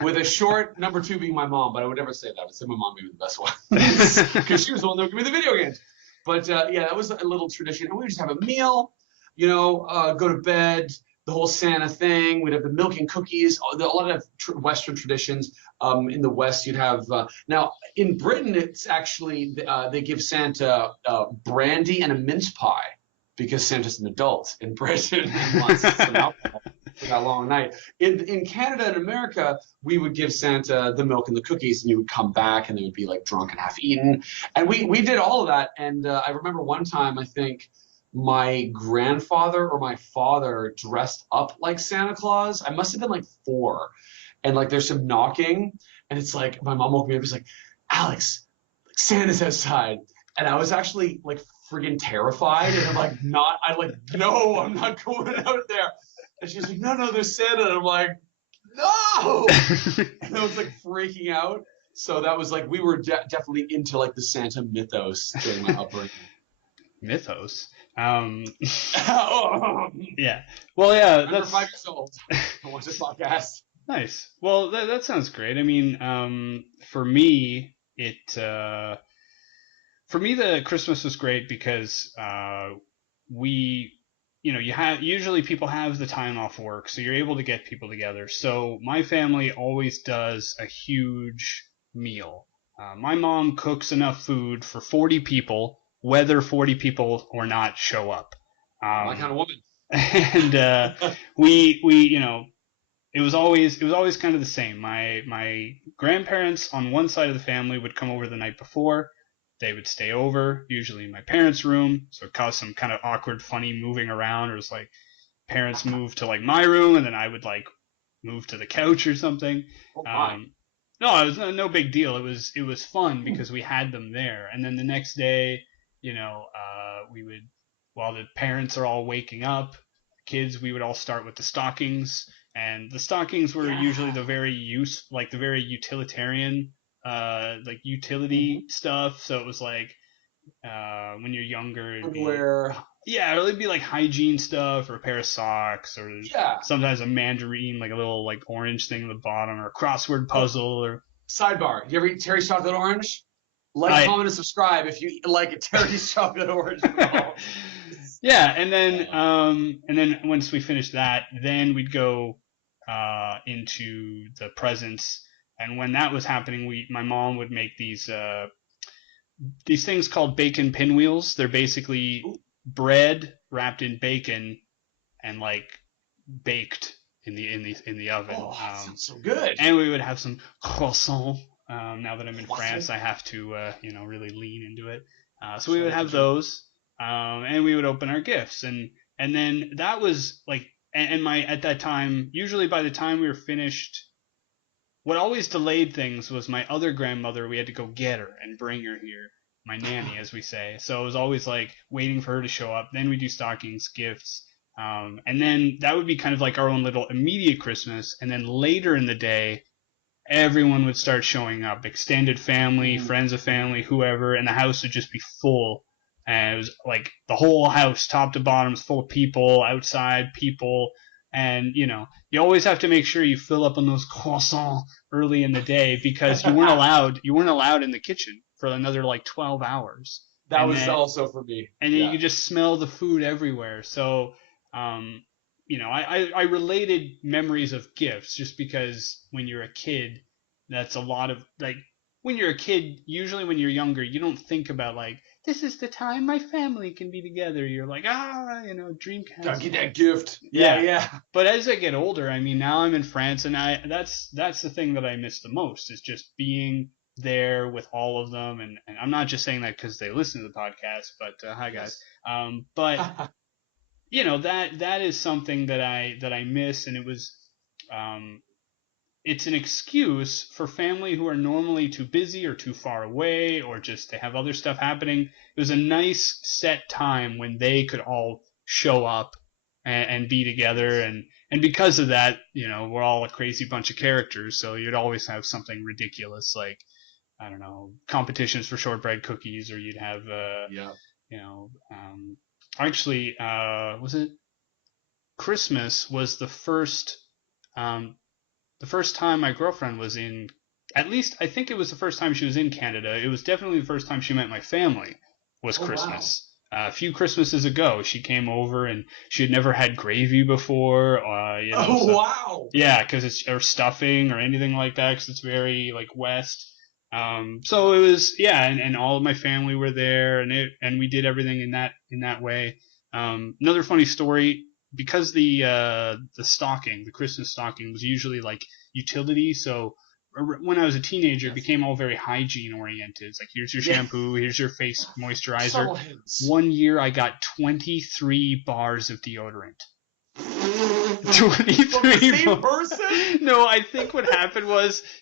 with a short number 2 being my mom, but I would never say that. I would say my mom made the best one because she was the one that would give me the video games. But that was a little tradition. And we would just have a meal, go to bed, the whole Santa thing. We'd have the milk and cookies, a lot of Western traditions. In the West, you'd have now in Britain, it's actually they give Santa brandy and a mince pie because Santa's an adult. In Britain, he wants some alcohol. for that long night. In Canada and America, we would give Santa the milk and the cookies, and he would come back, and they would be like drunk and half eaten. And we did all of that. And I remember one time, I think my grandfather or my father dressed up like Santa Claus. I must have been like 4, and like there's some knocking, and it's like my mom woke me up. He's like, Alex, Santa's outside. And I was actually like friggin' terrified. And I'm like, no, I'm not going out there. And she's like, no, there's Santa. And I'm like, no. And I was like freaking out. So that was like, we were definitely into like the Santa mythos during my upbringing. Mythos? Oh. Yeah. Well, yeah, I'm that's 5 years old. I watch this podcast. nice. Well, that sounds great. I mean, for me, the Christmas was great because we, usually people have the time off work, so you're able to get people together. So my family always does a huge meal. My mom cooks enough food for 40 people, whether 40 people or not show up. My kind of woman. And we it was always kind of the same. My grandparents on one side of the family would come over the night before. They would stay over, usually in my parents' room, so it caused some kind of awkward, funny moving around. Or it was like parents moved to like my room, and then I would like move to the couch or something. Oh my. No, it was no big deal. It was fun because we had them there, and then the next day, we would, while the parents are all waking up, kids, we would all start with the stockings, and the stockings were usually the very utilitarian, like utility stuff. So it was like when you're younger, it'd be, it'd be like hygiene stuff, or a pair of socks, or sometimes a mandarin, like a little like orange thing at the bottom, or a crossword puzzle. Or sidebar, you ever eat Terry's chocolate orange? Comment, and subscribe if you like a Terry's chocolate orange. Yeah, and then once we finished that, then we'd go into the presents. And when that was happening, my mom would make these things called bacon pinwheels. They're basically bread wrapped in bacon and like baked in the oven. Oh, that sounds so good. And we would have some croissant. Now that I'm in France, I have to really lean into it. So we would have those, and we would open our gifts, and then that was like, and at that time, usually by the time we were finished. What always delayed things was my other grandmother. We had to go get her and bring her here, my nanny, as we say. So it was always like waiting for her to show up. Then we do stockings, gifts, and then that would be kind of like our own little immediate Christmas. And then later in the day, everyone would start showing up, extended family, friends of family, whoever, and the house would just be full. And it was like the whole house, top to bottom, is full of people, outside people. And, you always have to make sure you fill up on those croissants early in the day, because you weren't allowed in the kitchen for another like 12 hours. That was also for me. And you could just smell the food everywhere. So, I related memories of gifts just because when you're a kid, that's a lot of like, when you're a kid, usually when you're younger, you don't think about like, this is the time my family can be together. You're like, Dreamcast. Gotta get that gift. Yeah. But as I get older, I mean, now I'm in France, and that's the thing that I miss the most, is just being there with all of them. And I'm not just saying that because they listen to the podcast, but hi guys. But that is something that I miss, and it was it's an excuse for family who are normally too busy or too far away, or just they have other stuff happening. It was a nice set time when they could all show up and be together. And because of that, we're all a crazy bunch of characters. So you'd always have something ridiculous, like, I don't know, competitions for shortbread cookies, or you'd have, actually, was it Christmas was the first time my girlfriend was in, at least I think it was the first time she was in Canada. It was definitely the first time she met my family, was Christmas. Wow. A few Christmases ago, she came over, and she had never had gravy before. Wow. Yeah, because it's, or stuffing or anything like that, because it's very like West. So it was, and all of my family were there, and we did everything in that way. Another funny story, because the stocking, the Christmas stocking, was usually like utility. So when I was a teenager, it Yes. became all very hygiene oriented. It's like, here's your Yeah. shampoo, here's your face moisturizer. Subtle hints. One year I got 23 bars of deodorant. 23 From the same person? No, I think what happened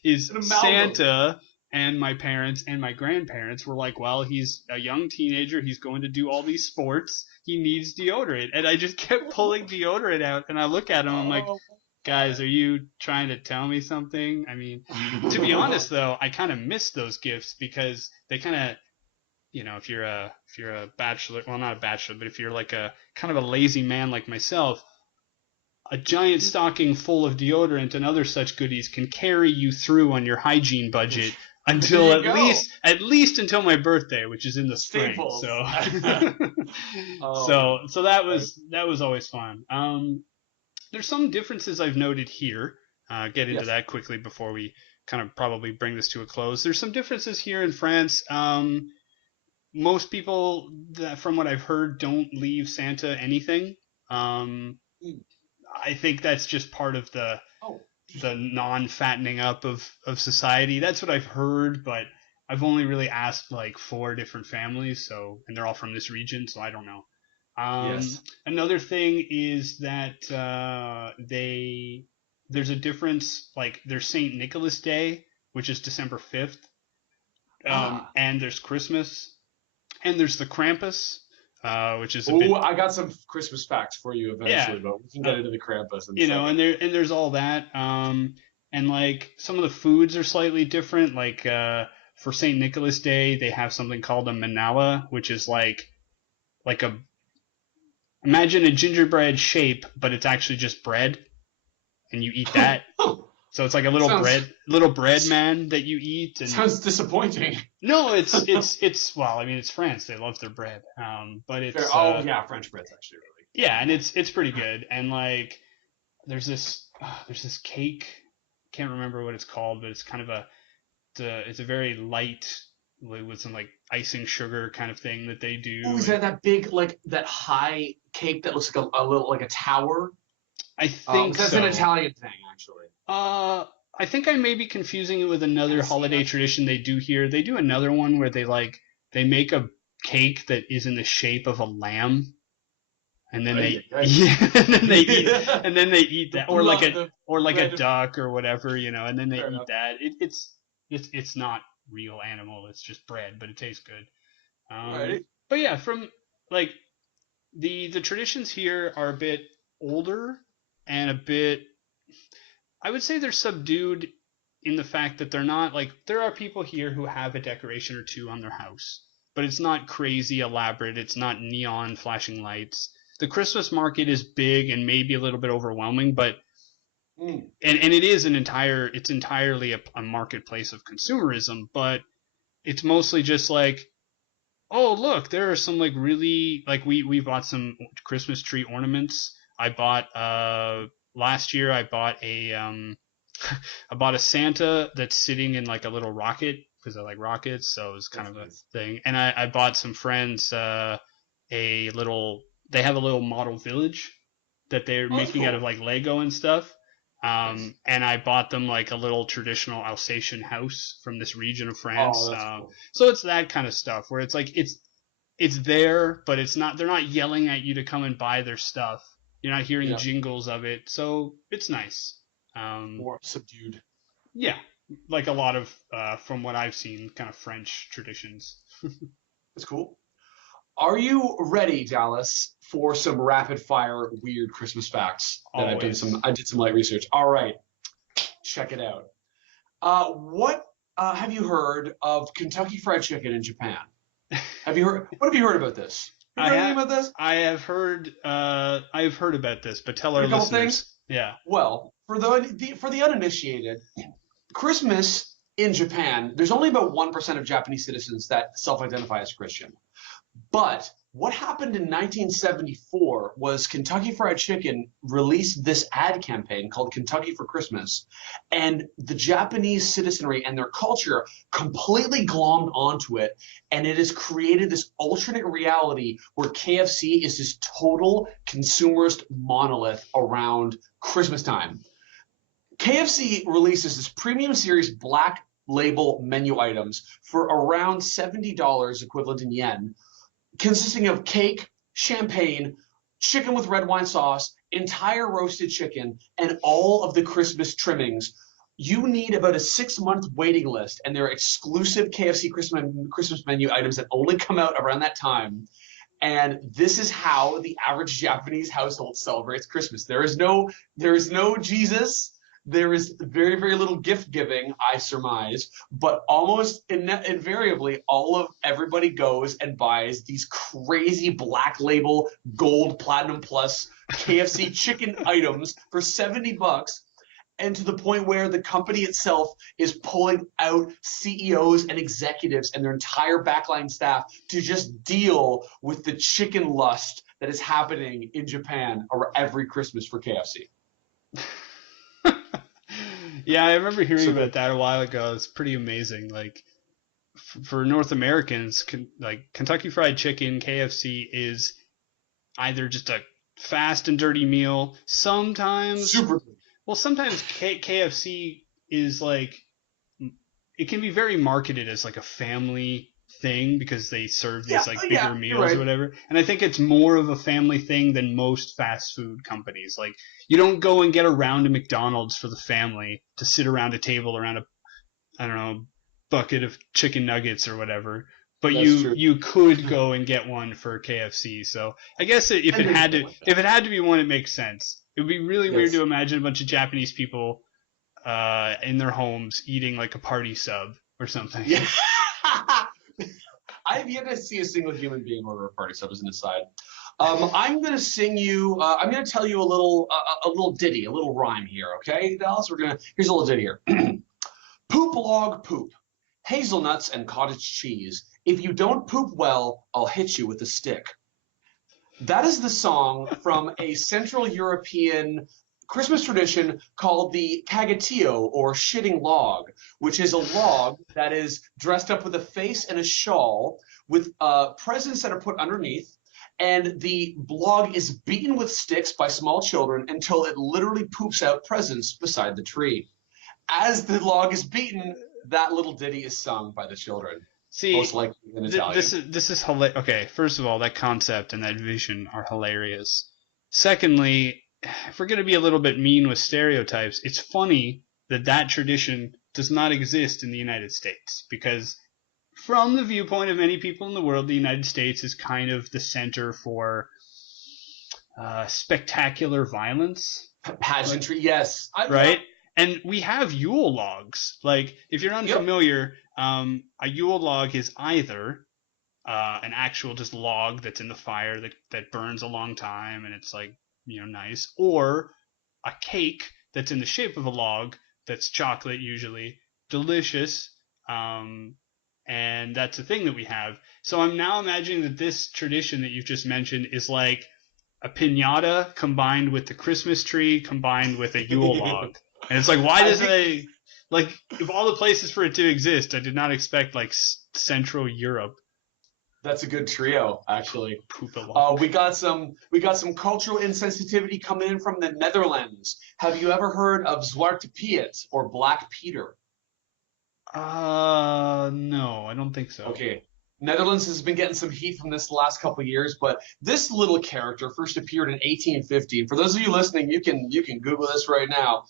is An amalgam. Santa and my parents and my grandparents were like, well, he's a young teenager, he's going to do all these sports, he needs deodorant. And I just kept pulling deodorant out, and I look at him, I'm like, guys, are you trying to tell me something? I mean, to be honest though, I kind of miss those gifts because they kind of, if you're a bachelor, well, not a bachelor, but if you're like a kind of a lazy man like myself, a giant stocking full of deodorant and other such goodies can carry you through on your hygiene budget until at least until my birthday, which is in the spring. So so that was always fun. There's some differences I've noted here. Get into that quickly before we kind of probably bring this to a close. There's some differences here in France. Most people, from what I've heard, don't leave Santa anything. I think that's just part of the non-fattening up of society. That's what I've heard, but I've only really asked like 4 different families, and they're all from this region, so I don't know. Another thing is that there's a difference. Like, there's St. Nicholas Day, which is December 5th, and there's Christmas, and there's the Krampus, which is I got some Christmas facts for you eventually, but we can get into the Krampus. And there's all that. And like some of the foods are slightly different. Like for St. Nicholas Day, they have something called a manala, which is like imagine a gingerbread shape, but it's actually just bread, and you eat that. So it's like a little bread man that you eat. And sounds disappointing. No, it's well, I mean, it's France. They love their bread. But it's French bread's actually really good. Yeah, and it's pretty good. And like there's this cake. Can't remember what it's called, but it's kind of it's a very light with some like icing sugar kind of thing that they do. Oh, is that big, like that high cake that looks like a little like a tower? I think that's an Italian thing, actually. I think I may be confusing it with another holiday tradition they do here. They do another one where they make a cake that is in the shape of a lamb, and then they eat that, or like a duck or whatever, and then they eat that. It's not real animal. It's just bread, but it tastes good. But yeah, from like the traditions here are a bit older and a bit, I would say they're subdued in the fact that they're not like, there are people here who have a decoration or two on their house, but it's not crazy elaborate. It's not neon flashing lights. The Christmas market is big and maybe a little bit overwhelming, but and it is it's entirely a marketplace of consumerism, but it's mostly just like, oh, look, there are some like really, like we bought some Christmas tree ornaments. I bought last year I bought a Santa that's sitting in like a little rocket because I like rockets, so it was kind of a thing. And I bought some friends they have a little model village that they're making out of like Lego and stuff. And I bought them like a little traditional Alsatian house from this region of France. Cool. So it's that kind of stuff where it's like it's there, but it's not. They're not yelling at you to come and buy their stuff. You're not hearing jingles of it, so it's nice. More subdued. Yeah, like a lot of, from what I've seen, kind of French traditions. That's cool. Are you ready, Dallas, for some rapid fire weird Christmas facts? I did some light research. All right, check it out. What have you heard of Kentucky Fried Chicken in Japan? What have you heard about this? Have you heard anything about this? I have heard. I've heard about this, but tell our listeners. Things? Yeah. Well, for the uninitiated, Christmas in Japan, there's only about 1% of Japanese citizens that self-identify as Christian. But What happened in 1974 was Kentucky Fried Chicken released this ad campaign called Kentucky for Christmas, and the Japanese citizenry and their culture completely glommed onto it, and it has created this alternate reality where KFC is this total consumerist monolith around Christmas time. KFC releases this premium series black label menu items for around $70 equivalent in yen, consisting of cake, champagne, chicken with red wine sauce, entire roasted chicken, and all of the Christmas trimmings. You need about a 6-month waiting list, and there are exclusive KFC Christmas menu items that only come out around that time. And this is how the average Japanese household celebrates Christmas. There is no Jesus. There is very, very little gift giving, I surmise, but almost invariably, everybody goes and buys these crazy black label gold platinum plus KFC chicken items for $70, and to the point where the company itself is pulling out CEOs and executives and their entire backline staff to just deal with the chicken lust that is happening in Japan every Christmas for KFC. Yeah, I remember hearing about that a while ago. It's pretty amazing. Like, for North Americans, like Kentucky Fried Chicken, KFC is either just a fast and dirty meal. Sometimes, sometimes KFC is like, it can be very marketed as like a family thing because they serve these bigger meals or whatever. And I think it's more of a family thing than most fast food companies. Like, you don't go and get a round of McDonald's for the family to sit around a table around a bucket of chicken nuggets or whatever. But you could go and get one for KFC. So I guess if it had to be one, it makes sense. It would be really weird to imagine a bunch of Japanese people in their homes eating like a party sub or something. Yeah. I've yet to see a single human being order a party sub, as an aside. I'm going to tell you a little ditty, a little rhyme here, okay, Dallas? Here's a little ditty here. Poop log poop, hazelnuts and cottage cheese. If you don't poop well, I'll hit you with a stick. That is the song from a Central European Christmas tradition called the cagatio, or shitting log, which is a log that is dressed up with a face and a shawl with presents that are put underneath, and the log is beaten with sticks by small children until it literally poops out presents beside the tree. As the log is beaten, that little ditty is sung by the children. See, most likely in Italian. This is hilarious. Okay, first of all, that concept and that vision are hilarious. Secondly, if we're going to be a little bit mean with stereotypes, it's funny that tradition does not exist in the United States, because from the viewpoint of many people in the world, the United States is kind of the center for spectacular violence. Pageantry, yes. Right? And we have Yule logs. Like, if you're unfamiliar, a Yule log is either an actual just log that's in the fire that burns a long time and it's like, nice, or a cake that's in the shape of a log that's chocolate usually, delicious, and that's a thing that we have. So I'm now imagining that this tradition that you've just mentioned is like a piñata combined with the Christmas tree combined with a Yule log. And it's like, why does of all the places for it to exist, I did not expect like Central Europe. That's a good trio, actually. We got some cultural insensitivity coming in from the Netherlands. Have you ever heard of Zwarte Piet, or Black Peter? No, I don't think so. Okay. Netherlands has been getting some heat from this the last couple of years, but this little character first appeared in 1850. For those of you listening, you can Google this right now.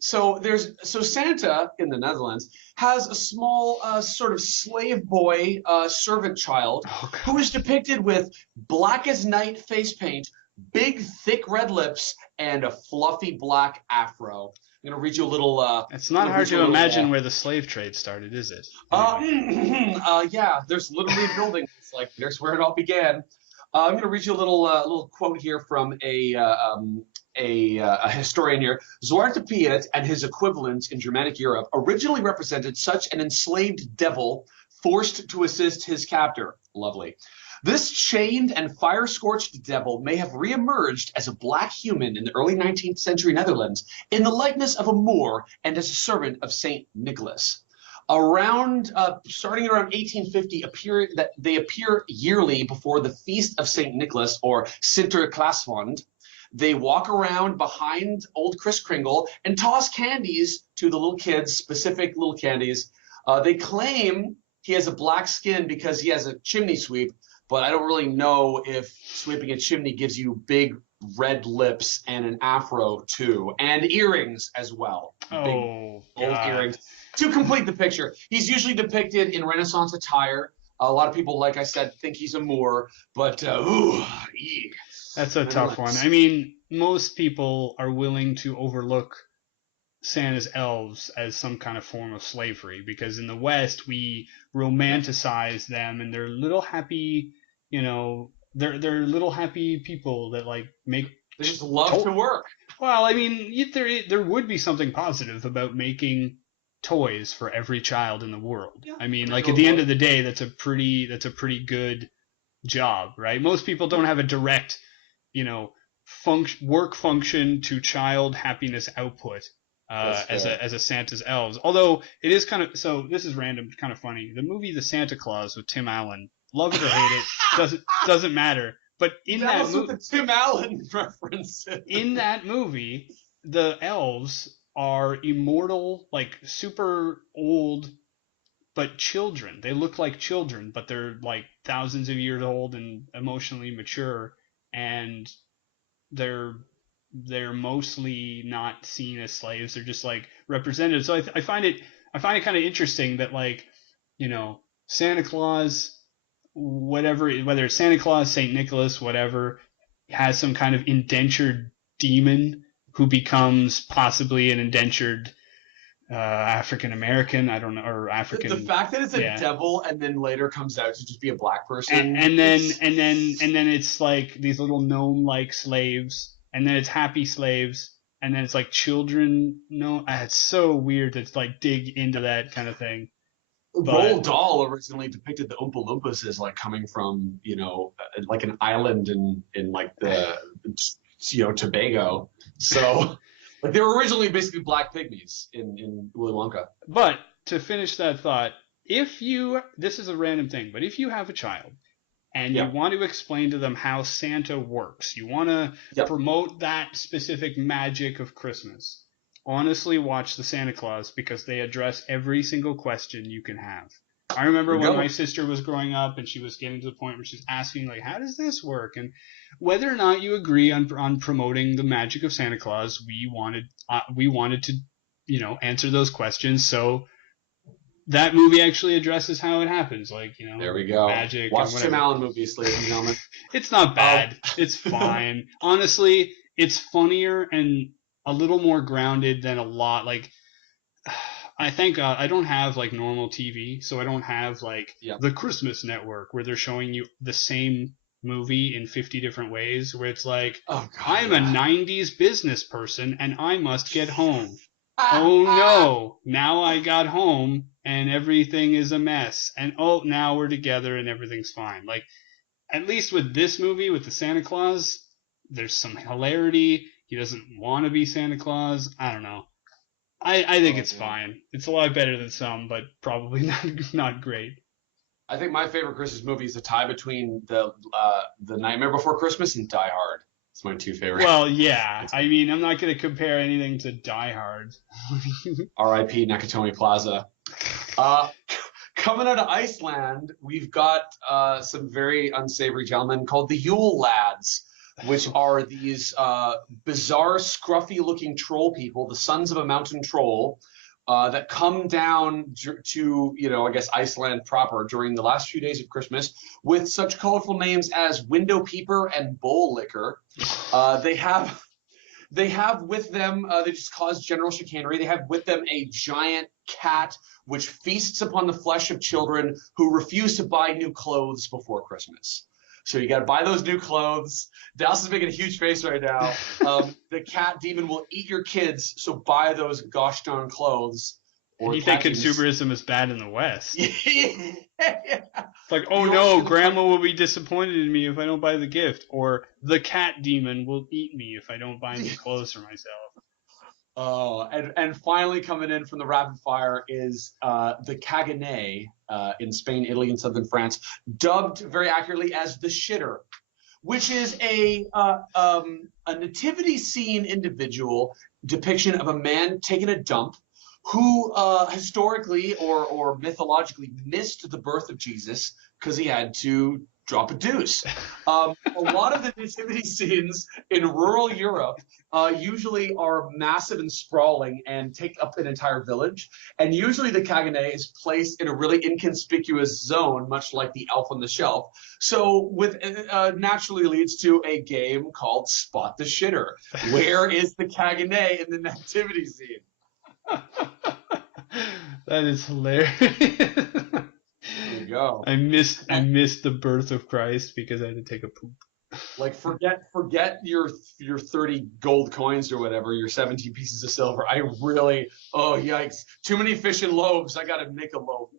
So Santa in the Netherlands has a small sort of slave boy servant child who is depicted with black as night face paint, big thick red lips, and a fluffy black afro. I'm gonna read you a little. It's not hard to imagine where the slave trade started, is it? Yeah, there's literally a building. It's like there's where it all began. I'm gonna read you a little quote here from a historian here. Zwarte Piet and his equivalents in Germanic Europe originally represented such an enslaved devil forced to assist his captor. Lovely. This chained and fire-scorched devil may have re-emerged as a black human in the early 19th century Netherlands in the likeness of a Moor and as a servant of Saint Nicholas. Starting around 1850, they appear yearly before the feast of Saint Nicholas, or Sinterklaasavond. They walk around behind old Kris Kringle and toss candies to the little kids, specific little candies. They claim he has a black skin because he has a chimney sweep, but I don't really know if sweeping a chimney gives you big red lips and an afro too, and earrings as well. Big Oh, old God. earrings to complete the picture. He's usually depicted in Renaissance attire. A lot of people, like I said, think he's a Moor, but That's a tough one. I mean, most people are willing to overlook Santa's elves as some kind of form of slavery, because in the West we romanticize them, and they're little happy, they're little happy people that like make. They just love to work. Well, I mean, there would be something positive about making toys for every child in the work. Yeah, I mean, like at the end of the day, that's a pretty good job, right? Most people don't have a direct, work function to child happiness output as a Santa's elves. Although it is kind of, so this is random, kind of funny. The movie The Santa Claus with Tim Allen, love it or hate it, doesn't matter. But in that movie, the Tim Allen reference. In that movie, the elves are immortal, like super old, but children. They look like children, but they're like thousands of years old and emotionally mature, and they're mostly not seen as slaves. They're just like represented. So I find it kind of interesting that, like, Santa Claus, whatever, whether it's Santa Claus, Saint Nicholas, whatever, has some kind of indentured demon who becomes possibly an indentured African American, I don't know, or African. The fact that it's a devil and then later comes out to just be a black person, and then it's like these little gnome-like slaves, and then it's happy slaves, and then it's like children. No, it's so weird to like dig into that kind of thing. Roald Dahl originally depicted the Oompa Loompas as like coming from like an island in like the Tobago. So like they were originally basically black pygmies in Willy Wonka. But to finish that thought, this is a random thing, but if you have a child and you want to explain to them how Santa works, you want to promote that specific magic of Christmas, honestly watch The Santa Claus, because they address every single question you can have. I remember when my sister was growing up and she was getting to the point where she's asking, like, how does this work? And whether or not you agree on promoting the magic of Santa Claus, we wanted to, answer those questions. So that movie actually addresses how it happens. Like, there we go. Magic. Watch Tim Allen movies, ladies and gentlemen. It's not bad. It's fine. Honestly, it's funnier and a little more grounded than a lot. Like, I think I don't have like normal TV, so I don't have like the Christmas Network where they're showing you the same movie in 50 different ways, where it's like, I'm a 90s business person and I must get home. Oh no, now I got home and everything is a mess. And now we're together and everything's fine. Like, at least with this movie, with the Santa Claus, there's some hilarity. He doesn't want to be Santa Claus. I don't know. I think it's fine. It's a lot better than some, but probably not great. I think my favorite Christmas movie is a tie between the Nightmare Before Christmas and Die Hard. It's my two favorites. Well, yeah. I mean, I'm not going to compare anything to Die Hard. R.I.P. Nakatomi Plaza. Coming out of Iceland, we've got some very unsavory gentlemen called the Yule Lads, which are these bizarre, scruffy-looking troll people, the sons of a mountain troll, that come down to, I guess, Iceland proper during the last few days of Christmas with such colorful names as Window Peeper and Bowl Licker. They have with them, they just cause general chicanery. They have with them a giant cat which feasts upon the flesh of children who refuse to buy new clothes before Christmas. So you got to buy those new clothes. Dallas is making a huge face right now. The cat demon will eat your kids, so buy those gosh darn clothes. And or you think catchings. consumerism is bad in the West? Yeah. It's like, oh You always no, hear the grandma will be disappointed in me if I don't buy the gift, or the cat demon will eat me if I don't buy new clothes for myself. Oh, and finally coming in from the rapid fire is the Caganet in Spain, Italy, and southern France, dubbed very accurately as the shitter, which is a nativity scene individual depiction of a man taking a dump who historically or mythologically missed the birth of Jesus because he had to drop a deuce. A lot of the nativity scenes in rural Europe usually are massive and sprawling and take up an entire village. And usually the Caganet is placed in a really inconspicuous zone, much like the elf on the shelf. So with naturally leads to a game called Spot the Shitter. Where is the Caganet in the nativity scene? That is hilarious. There you go. I missed the birth of Christ because I had to take a poop. Like forget your 30 gold coins or whatever, your 17 pieces of silver. I really, oh yikes, too many fish and loaves. I gotta make a loaf.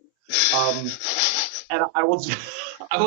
And I will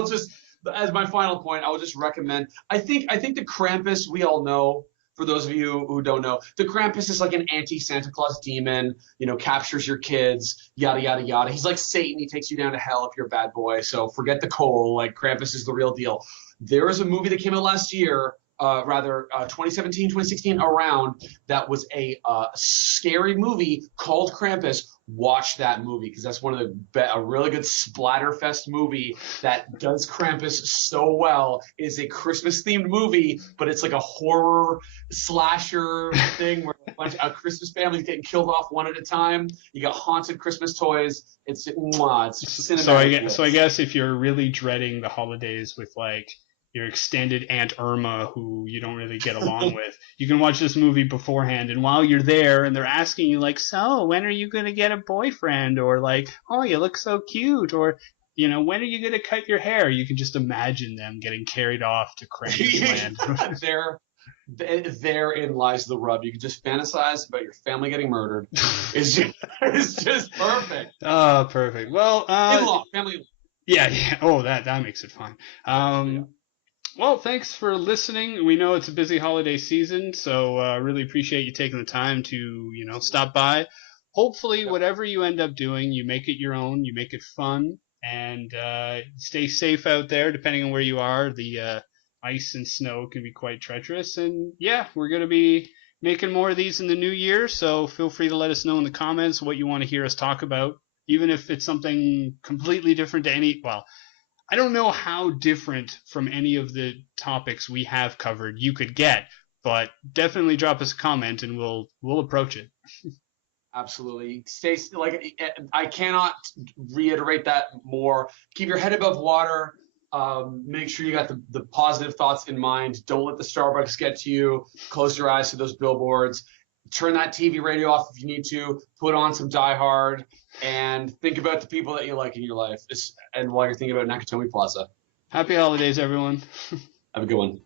just as my final point, I will just recommend. I think the Krampus, we all know. For those of you who don't know, the Krampus is like an anti-Santa Claus demon, captures your kids, yada, yada, yada. He's like Satan. He takes you down to hell if you're a bad boy. So forget the coal. Like, Krampus is the real deal. There is a movie that came out last year, 2017, 2016, around, that was a scary movie called Krampus. Watch that movie because that's one of a really good splatterfest movie that does Krampus so well. It is a Christmas themed movie, but it's like a horror slasher thing where a bunch of Christmas families getting killed off one at a time. You got haunted Christmas toys. It's cinematic. So I guess if you're really dreading the holidays with like your extended Aunt Irma, who you don't really get along with, you can watch this movie beforehand, and while you're there and they're asking you like, so when are you going to get a boyfriend, or like, oh, you look so cute, or when are you going to cut your hair, you can just imagine them getting carried off to Krampus land. Therein lies the rub. You can just fantasize about your family getting murdered. It's just perfect. Oh, perfect. Well, family. Yeah. Oh, that makes it fun. Yeah. Well, thanks for listening. We know it's a busy holiday season, so really appreciate you taking the time to, stop by. Hopefully, whatever you end up doing, you make it your own, you make it fun, and stay safe out there, depending on where you are. The ice and snow can be quite treacherous, and yeah, we're going to be making more of these in the new year, so feel free to let us know in the comments what you want to hear us talk about, even if it's something completely different to I don't know how different from any of the topics we have covered you could get, but definitely drop us a comment and we'll approach it. Absolutely. I cannot reiterate that more. Keep your head above water. Make sure you got the positive thoughts in mind. Don't let the Starbucks get to you. Close your eyes to those billboards. Turn that TV radio off if you need to. Put on some Die Hard and think about the people that you like in your life. And while you're thinking about Nakatomi Plaza. Happy holidays, everyone. Have a good one.